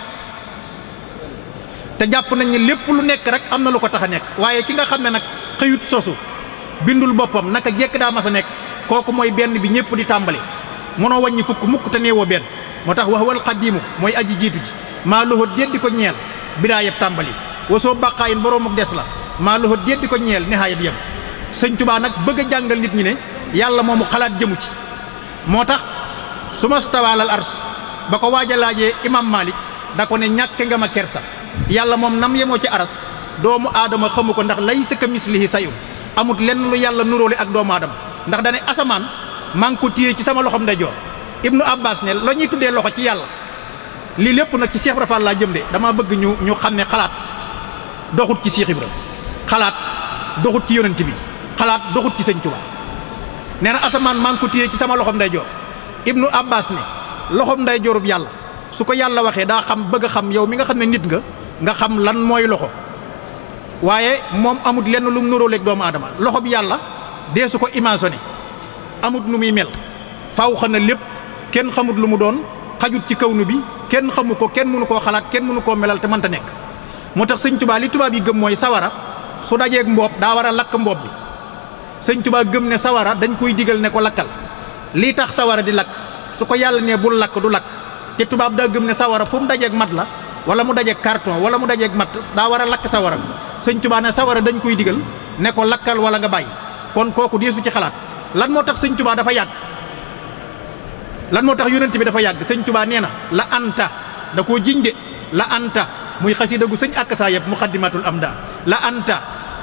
te jàpp nañ ne lépp lu nekk rek am na lu ko tax a nekk waaye ki nga xam ne nag xëyut sosu bindul boppam naka jekk daa mas a nekk kooku mooy benn bi ñëpp di tàmbali mënoo wàññi fukk mukk te neewoo benn moo tax wax wal xadiimu mooy aji jiitu ji maa loxo déddi ko ñeel bidaayab tàmbali wasoo bàqaayin boroomuk des la maa loxo déddi ko ñeel nihaayab yem sëñ Tuubaa nag bëgg a jàngal nit ñi ne yàlla moomu xalaat jëmu ci moo tax su ma stawaalal ars ba ko waaj a laajee imam Malik da ko ne ñàkke nga ma kersa yàlla moom nam yemoo ci aras doomu aadama xamu ko ndax laysa ka mislihi sayun amut lenn lu yàlla nuróole ak doomu aadama ndax dane asamaan maa ngi ko téye ci sama loxom ndeyjoor ibnu abbas ne la ñuy tuddee loxo ci yàlla lii lépp nag ci Cheikh Ibra Fall laa jëm de dama bëgg ñu xam ne xalaat doxut ci Cheikh Ibra xalaat doxut ci yonent bi xalaat doxut ci sëñ Tuubaa nee na asamaan maa ngi ko téye ci sama loxom ndeyjoor ibnu abbas ne loxom ndeyjoorub yàlla su ko yàlla waxee daa xam bëgg a xam yow mi nga xam ne nit nga xam lan mooy loxo waaye moom amut lenn lu mu nuróoleeg doomu aadama loxo bi yàlla dee su ko imaginé amut nu muy mel faw xana lépp kenn xamut lu mu doon xajut ci kawnu bi kenn xamu ko kenn mënu koo xalaat kenn mënu koo melal te mënta nekk moo tax sëñ Tuubaa li tubaab yi gëm mooy sawara su dajeeg mboob daa war a lakk mboob bi sëñ Tuubaa gëm ne sawara dañ koy digal ne ko lakkal lii tax sawara di lakk su ko yàlla ne bul lakk du lakk te tubaab daa gëm ne sawara fu mu dajeeg mat la wala mu dajeeg carton wala mu dajeeg mat daa war a lakk sawara sëñ Tuubaa ne sawara dañ koy digal ne ko lakkal wala nga bàyyi kon kooku deesu ci xalaat lan moo tax sëñ Tuubaa dafa yàgg lan moo tax yonent bi dafa yàgg sëñ Tuubaa nee na la anta da koo jiñ de la anta muy xasida gu sëñ ak saa yëpp muqaddimatul amda la anta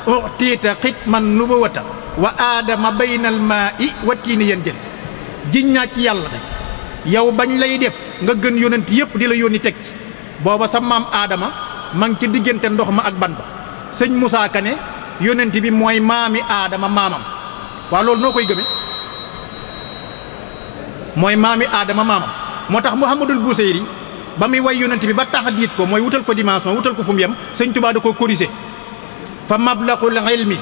utiita xitman nubuwata wa aadama baynal maa'i wa tiini yéen jël jiñ naa ci yàlla de yow bañ lay def nga gën yonent yëpp di la yónni teg ci booba sa maam aadama ma ngi ci diggante ndox ma ak ban ba sëñ Moussa Ka ne yonent bi mooy maami aadama maamam waaw loolu noo koy gëme mooy maami aadama maamam moo tax Muhammadul Buseyri ba muy way yonent bi ba tax diit ko mooy wutal ko dimension wutal ko fu mu yem sëñ Tuubaa da koo corrigé fa mablaxul ilmi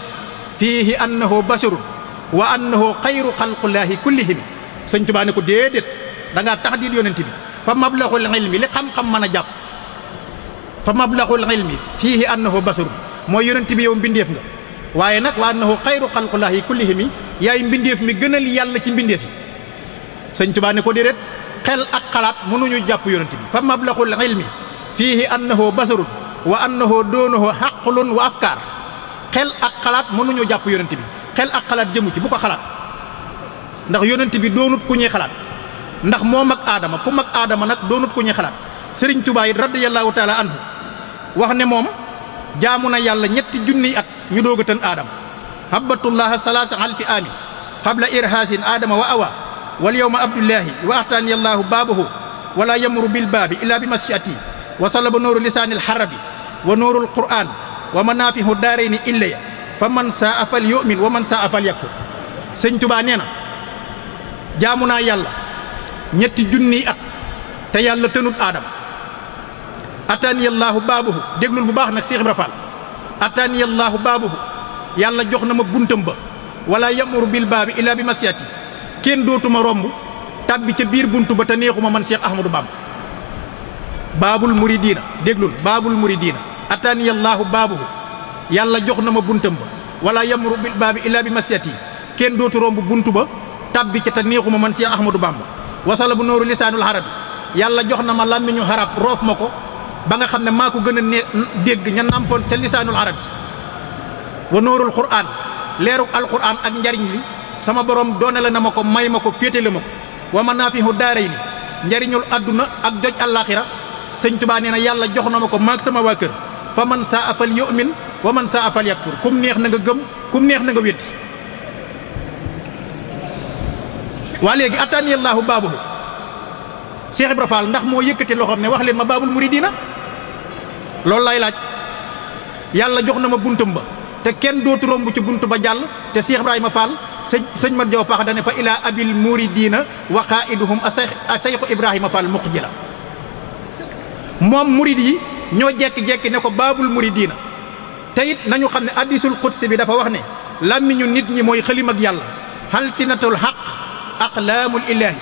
fiihi annahu basharun wa annahu xayru xalqullaahi kullihim sëñ Tuubaa ne ko déedéet da ngaa tax diit yonent bi fa mablaxul ilmi li xam-xam mën a jàpp fa mablaxul ilmi fiihi annahu basharun mooy yonent bi yow mbindeef nga waaye nag wa annahu xayru xalqullaahi kullihim yaay mbindeef mi gënal yàlla ci mbindeef yi sëñ Tuubaa ne ko déedéet xel ak xalaat mënuñu jàpp yonent bi fa mablaxul ilmi fiihi annahu basarun wa annahu doonuhu xaqlun wa afkaar xel ak xalaat mënuñu jàpp yonent bi xel ak xalaat jëmu ci bu ko xalaat ndax yonent bi doonut ku ñuy xalaat ndax moo mag aadama ku mag aadama nag doonut ku ñuy xalaat sëriñ Tuubaa it radiyallahu taala anhu wax ne moom jaamu na yàlla ñetti junniy at ñu doog a tën aadama habatullaha salaasa alfi aami qabla irhaasin aadama wa awa wal yawma abdullahi wa ahtaani allahu baabahu wala yamuru bil baabi illa bi mashiati wa salaba nooru lisaanil xarabi wa noorul qur'an wa manaafihu daarayni illaya fa man saa fal yu'min wa man saa fal yakfur sëñ Tuubaa nee na jaamu naa yàlla ñetti junniy at te yàlla tënut aadama ataani allahu baabahu déglul bu baax nag Cheikh Ibra Fall ataani allahu baabahu yàlla jox na ma buntam ba wala yamuru bil baabi illa bi mashiati kenn dootuma romb tàbbi ca biir buntu ba te neexuma man Cheikh Ahmadou Bamba baabul muridiina déglul baabul muridiina ataani allahu baabuhu yàlla jox na ma buntam ba wala yamru bil baabi illa bi masiyati kenn dootu romb buntu ba tàbbi ca te neexuma man Cheikh Ahmadou Bamba wasala bu nooru lisaanul arabi yàlla jox na ma làmmiñu arab roof ma ko ba nga xam ne maa ko gën a dégg ña nampoon ca lisaanul arabi wa noorul qur'an leeruk alqur'an ak njariñ li sama borom doone la na ma ko may ma ko féetale ma ko wa manaafihu daarayni njariñul adduna ak joj àllaaxira sëñ Tuubaa nee na yàlla jox na ma ko maag sama waa kër fa man saa afal yu'min wa man saa afal yakfur kum neex na nga gëm kum neex na nga weddi waa léegi ataani allahu baabuhu Cheikh Ibra Fall ndax moo yëkkati loxoom ne wax leen ma baabul muridiina loolu lay laaj yàlla jox na ma buntam ba te kenn dootu romb ci buntu ba jàll te Cheikh Ibrahima Fall sëñ Mat Jaw Pax dane fa ilaa abil muridiina wa qaiduhum asayxu Ibrahima Fall muqjila moom murid yi ñoo jekki-jekki ne ko baabul muridiina te it nañu xam ne hadiisul qudsi bi dafa wax ne làmmiñu nit ñi mooy xëlim ak yàlla halsinatul haq aqlaamul ilaahi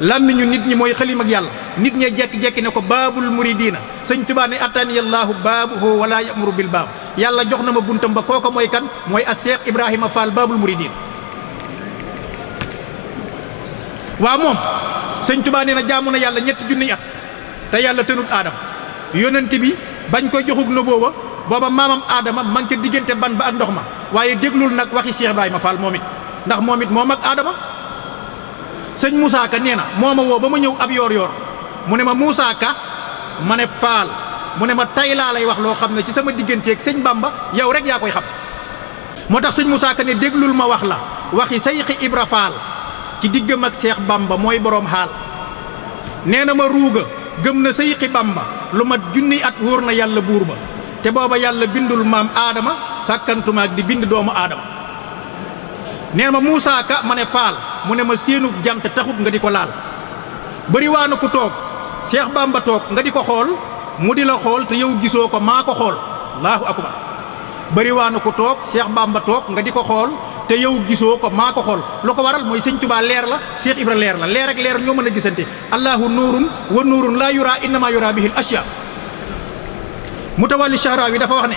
làmmiñu nit ñi mooy xëlim ak yàlla nit ñee jekki-jekki ne ko baabul muridiina sëñ Tuubaa ne ataani allahu baabuhu wala yamuru bil baab yàlla jox na ma buntam ba kooka mooy kan mooy a Cheikh Ibrahima Fall baabul muridiina waaw moom sëñ Tuubaa nee na jaamu na yàlla ñetti junniy at te yàlla tënut aadama yonent bi bañ koy joxug na booba maamam aadama man ca diggante ban ba ak ndox ma waaye déglul nag waxi Cheikh Ibrahima Fall moom it ndax moom it moo mag aadama sëñ Moussa Ka nee na moo ma woo ba ma ñëw ab yoor mu ne ma Moussa Ka ma ne Fall mu ne ma tay laa lay wax loo xam ne ci sama digganteeg sëñ Bamba yow rek yaa koy xam moo tax sëñ Moussa Ka ne déglul ma wax la waxi Sayxi Ibra Fall ci diggam ak Cheikh Bamba mooy boroom xaal nee na ma ruuga gëm na Sayxi Bamba lu mat junni at wóor na yàlla buur ba te booba yàlla bindul maam aadama sàkkantumaak di bind doomu aadama nee na ma Moussa Ka ma ne Fall mu ne ma séenub jant taxut nga di ko laal bëri waa na ku toog Cheikh Bamba toog nga di ko xool mu di la xool te yow gisoo ko maa ko xool allahu akbar bëri waa na ku toog Cheikh Bamba toog nga di ko xool te yow gisoo ko maa ko xool lu ko waral mooy sëñ Tuubaa leer la Cheikh Ibra leer la leer ak leer ñoo mën a gisante allahu nuurun wa nuurun laa yuraa innama yuraa bihil ashyaa Mutawalli Shahrawi dafa wax ne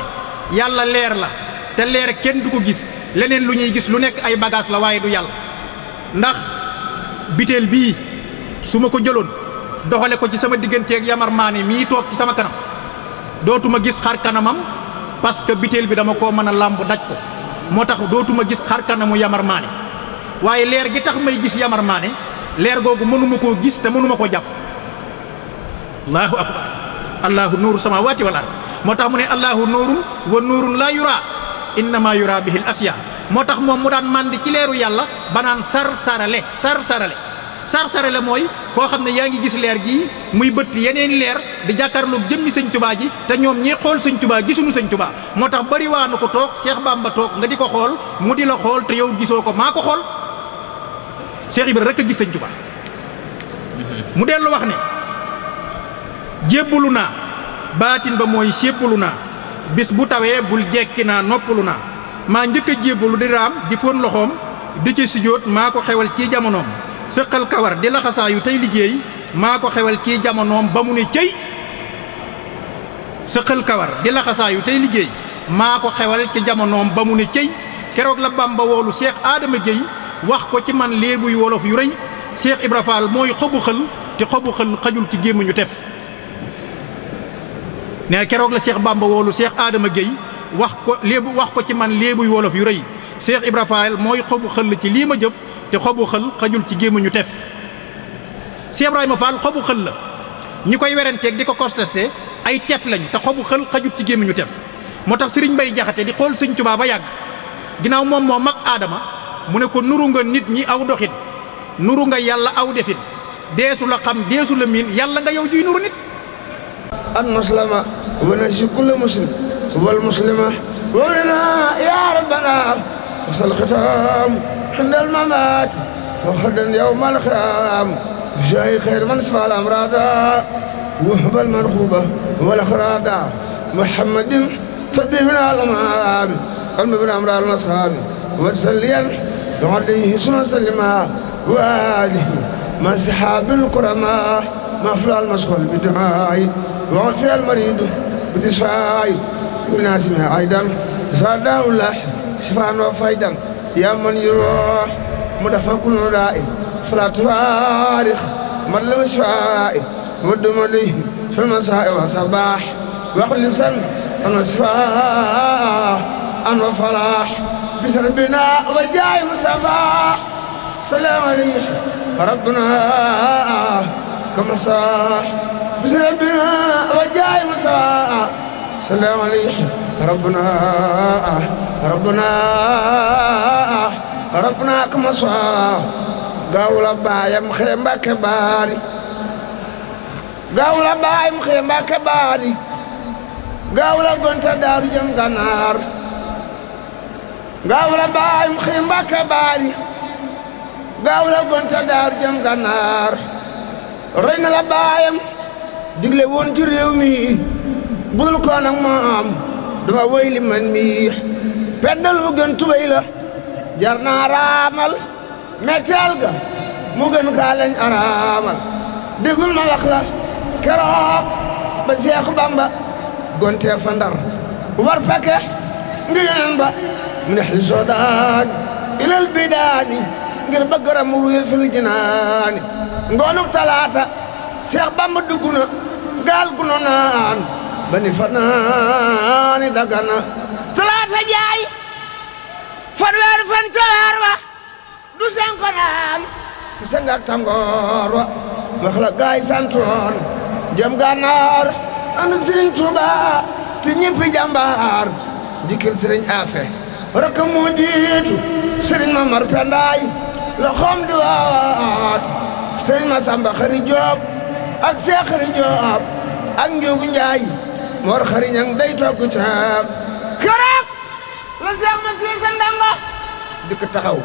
yàlla leer la te leer kenn du ko gis leneen lu ñuy gis lu nekk ay bagage la waaye du yàlla ndax biteel bii su ma ko jëloon doxale ko ci sama digganteeg Yamar Maane mii toog ci sama kanam dootuma gis xar kanamam parce que biteel bi dama koo mën a làmb daj ko moo tax dootuma gis xar kanamu Yamar Maane waaye leer gi tax may gis Yamar Maane leer googu mënuma koo gis te mënuma koo jàpp allahu akbar allahu nuuru samawati wal ard moo tax mu ne allahu nuurun wa nuurun laa yura innama yura bihi al asya moo tax moom mu daan màndi ci leeru yàlla banaan sar-sarale sar-sarale mooy koo xam ne yaa ngi gis leer gii muy bëtt yeneen leer di jàkkaarloog jëmmi sëñ Tuubaa ji te ñoom ñi xool sëñ Tuubaa gisuñu sëñ Tuubaa moo tax bari waa na ko toog Cheikh Bamba toog nga di ko xool mu di la xool te yow gisoo ko maa ko xool Cheikh Ibra rek a gis sëñ Tuubaa mu dellu wax ne jébbalu naa baatin ba mooy sébbalu naa bis bu tawee bul jekki naa noppalu naa maa njëkk a jébbalu di raam di fóon loxoom di ci sujjóot maa ko xewal ci jamonoom sëqal kawar di laxasaayu tey liggéey maa ko xewal ci jamonoom ba mu ne cëy sëqal kawar di laxasaayu tey liggéey maa ko xewal ci jamonoom ba mu ne cëy keroog la Bamba woolu Cheikh Adama Gueye wax ko ci man léebuy wolof yu rëy Cheikh Ibra Fall mooy xobu xël te xobu xël xajul ci gémmiñu tef ne keroog la Cheikh Bamba woolu Cheikh Adama Gueye wax ko ci man léebuy wolof yu rëy Cheikh Ibra Fall mooy xobu xël ci lii ma jëf te xobu xël xajul ci gémmiñu tef Cheikh Ibrahima Fall xobu xël la ñi koy werenteeg di ko contesté ay tef lañ te xobu xël xajul ci gémmiñu tef moo tax Serigne Mbaye Jaxate di xool Sëñ Tuubaa ba yàgg ginnaaw moom moo mag aadama mu ne ko nuru nga nit ñi aw doxin nuru nga yàlla aw defin deesu la xam deesu la miin yàlla nga yow juy nuru nit an muslima wa naji kullu muslim wal muslima wa lana ya rabbana wasal xitam xindal mamaat wa xadan yawmal xiyaam jaay xayr man sfal amrada wahbal marxuba wal axrada muhammadin tabibina al-amaam المبنى أمر الأصحاب وسلم عليه ثم سلم وآله من سحاب الكرماء مفلى المسخول بدعاء وعفي المريض بدشاء بناسمها أيضا صادق الله شفاء وفيدا يا من يروح مدفع كل رائع فلا تفارق من لم شاء ودم عليه في المساء والصباح وقل لسان المسفاء أن وفرح بسربنا وجاي مصطفى سلام عليه ربنا كما صاح بسربنا وجاي مصطفى سلام عليه ربنا كما صاح قاول بايم خيمة كباري قاول بايم خيمة كباري قاول قنت دار جم غنار gaawla baayum xëy Mbàkke baari gaawla gonta daaru jëm gànnaar roy na la baayam digle woon ci réew mi budul ko nag moom duma woy li man mi pendal mu gën tubay la jar naa raamal metteel ga mu gën kaa lañ araamal dégul ma wax la keroog ba Seexu Bamba gonte fa Ndar war feke ngi yeneen ba من أهل السودان إلى البلدان ngir bëgg ram ruye fil jinaan ngoonu talaata Seex Bamba dugg na gaal gu nu naan ba ni fanaani Dagana talaata jaay fanweer fan ca weer wa du senko naan fi sengak tàngoor wa wax la gaay santoon jëm Gànnaar ànd ak Sëriñ Tuuba te ñëppi jàmbaar dikkil Sëriñ Afe rakam moo jiitu Serigne Mamar Pendaay loxoom di waat Serigne Masamba Xari Joob ak Seex Xari Joob ak Njuugu Njaay Mor Xari Ñang day togg ceeb keroog la Seex ma siisa ndongo dikk taxaw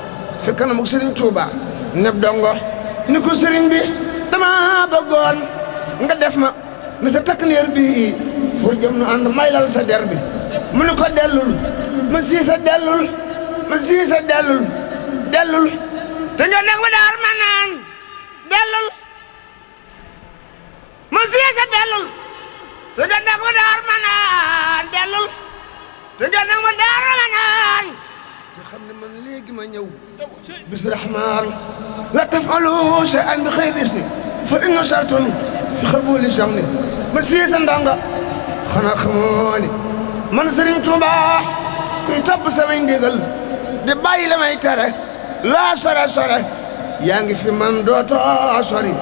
fi kanamu Serigne Touba neb dongo ni ko Serigne bi dama bëggoon nga def ma ni sa takkandeer bi foo jëm nu ànd may lal sa der bi mu ni ko dellul ma siisa dellul te nga nekk ma daar ma naan dellul ma siisa dellul te nga nekk ma daar ma naan dellul te nga nekk ma daar ma naan te xam ne man léegi ma ñëw bis rahmaan la tafalu shay'an bi xayri isni fa inna shartun fi xabuli samni ma siisa ndanga xanaa xamoo ni man Sëriñ Tuuba kuy topp samay ndigal di bàyyi la may tere laa sore sore yaa ngi fi man dootoo sori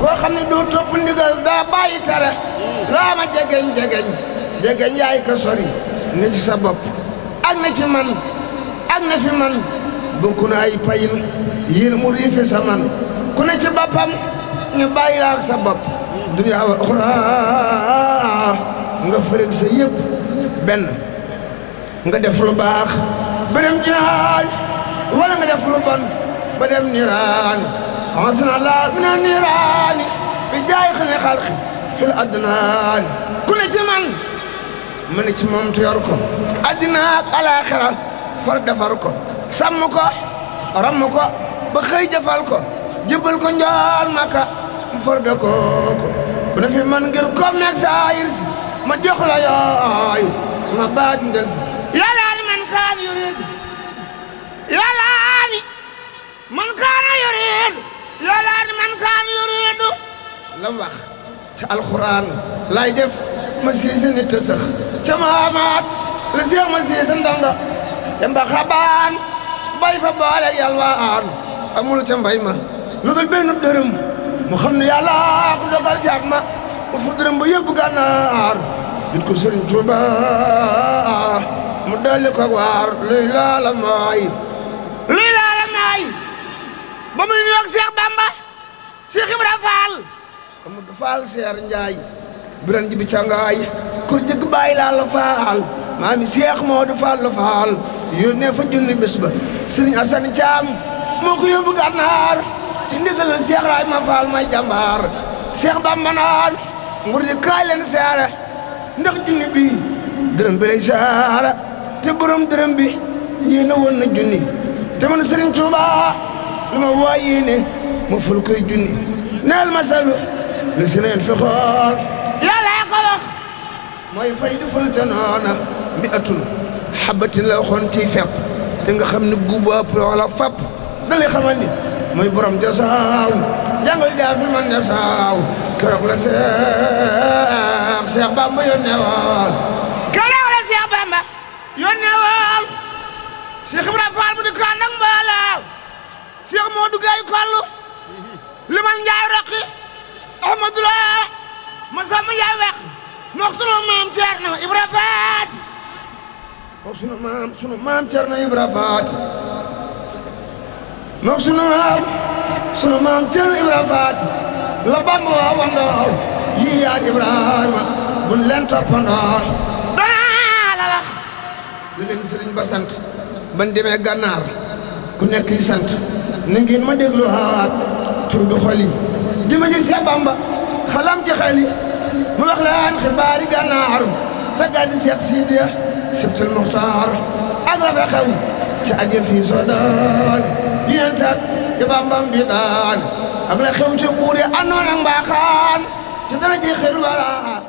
koo xam ne doo topp ndigal daa bàyyi tere laa ma jegeñ jegeñ jegeñ yaay ko sori ne ci sa bopp ak na ci man ak na fi man bokku na ay payin yéen mu riife sa man ku ne ci boppam ñu bàyyi la ak sa bopp dunya wa uxra nga fërëg sa yëpp benn nga def lu baax ba dem jinaan wala nga def lu bon ba dem niiraan asna la mina niiraani bi jaay xale xalqi fil adnaan ku ne ci man ma ne ci moom te yor ko addina ak alaaxira far defar ko sàmm ko ramm ko ba xëy jëfal ko jëbal ko njool maka mu far de ko ku ne fi man ngir ko meeg saayir si ma jox la yooyu sama baat ngel si yàlla ni man kaan yurid yàlla ni man kaana yurid yàlla ni man kaan yuridu lam wax ca alxuraan lay def ma siise nit a sax ca maamaat la seex ma siise ndonga dem ba xabaan bay fa boole yalwaan amul ca mbay ma lu dul benn dërëm mu xam ne yàlla ko dogal jaag ma mu fu dërëm ba yóbbu gànnaar dit ko Sëriñ Tuuba mu dolli ko waar luy laala maay ba muy nuyoog Seex Bamba Seex Ibra Faal Amadou Faal Seer Njaay biran ji bi cangaay kur jëgg bàyyi laala faal maami Seex Moodu Faal la faal yónnee fa junni bés ba Sëriñ Asan Caam moo ko yóbbu gànnaar ci ndigal Seex Rayma Faal may jàmbaar Seex Bamba naan ngur di kaay leen seere ndax junni bi dërëm bi lay seere te borom dërëm bi yéena woon na junni te man Sëriñ Tuuba lu ma waa yéene ma ful koy junni neel ma salu li si neen fi xool yàlla ko wax mooy fay di ful te noona mi atun xabatin la waxoon ciy fepp te nga xam ne guuba wala fap da lay xamal ni mooy borom jasaaw jàngal daa fi man jasaaw keroog la Seex Bamba yónnee woon keroog la Seex Bamba yónnee woon Seex Ibra Faal mu di ko ànd ak mbooloo Seex Moodu Gaay Kollu Liman Njaay Roqi Ahmadullah Masamba Njaay Wex mook sunu maam Ceerno Ibra Faati mook sunu maam Ceerno Ibra Faati mook sunu maam Ceerno Ibra Faati la Bamba waa wandoo yi yaat Ibrahima buñ leen toppandoo danaa la wax li leen sëriñ ba sant ban demee gànnaar ku nekk yi sant na ngeen ma déglu haat tur bi xol yi di ma ji Seex Bamba xalam ci xel yi mu wax leen xibaari gànnaar sa gàddi Seex Sidiya Sibtul Muxtaar ak la fa xew ci aje fii soo daan yéen tat ci Bambam bi daan ak la xew ci buur yi àndoon ak mbaaxaan ci dara ji xel wala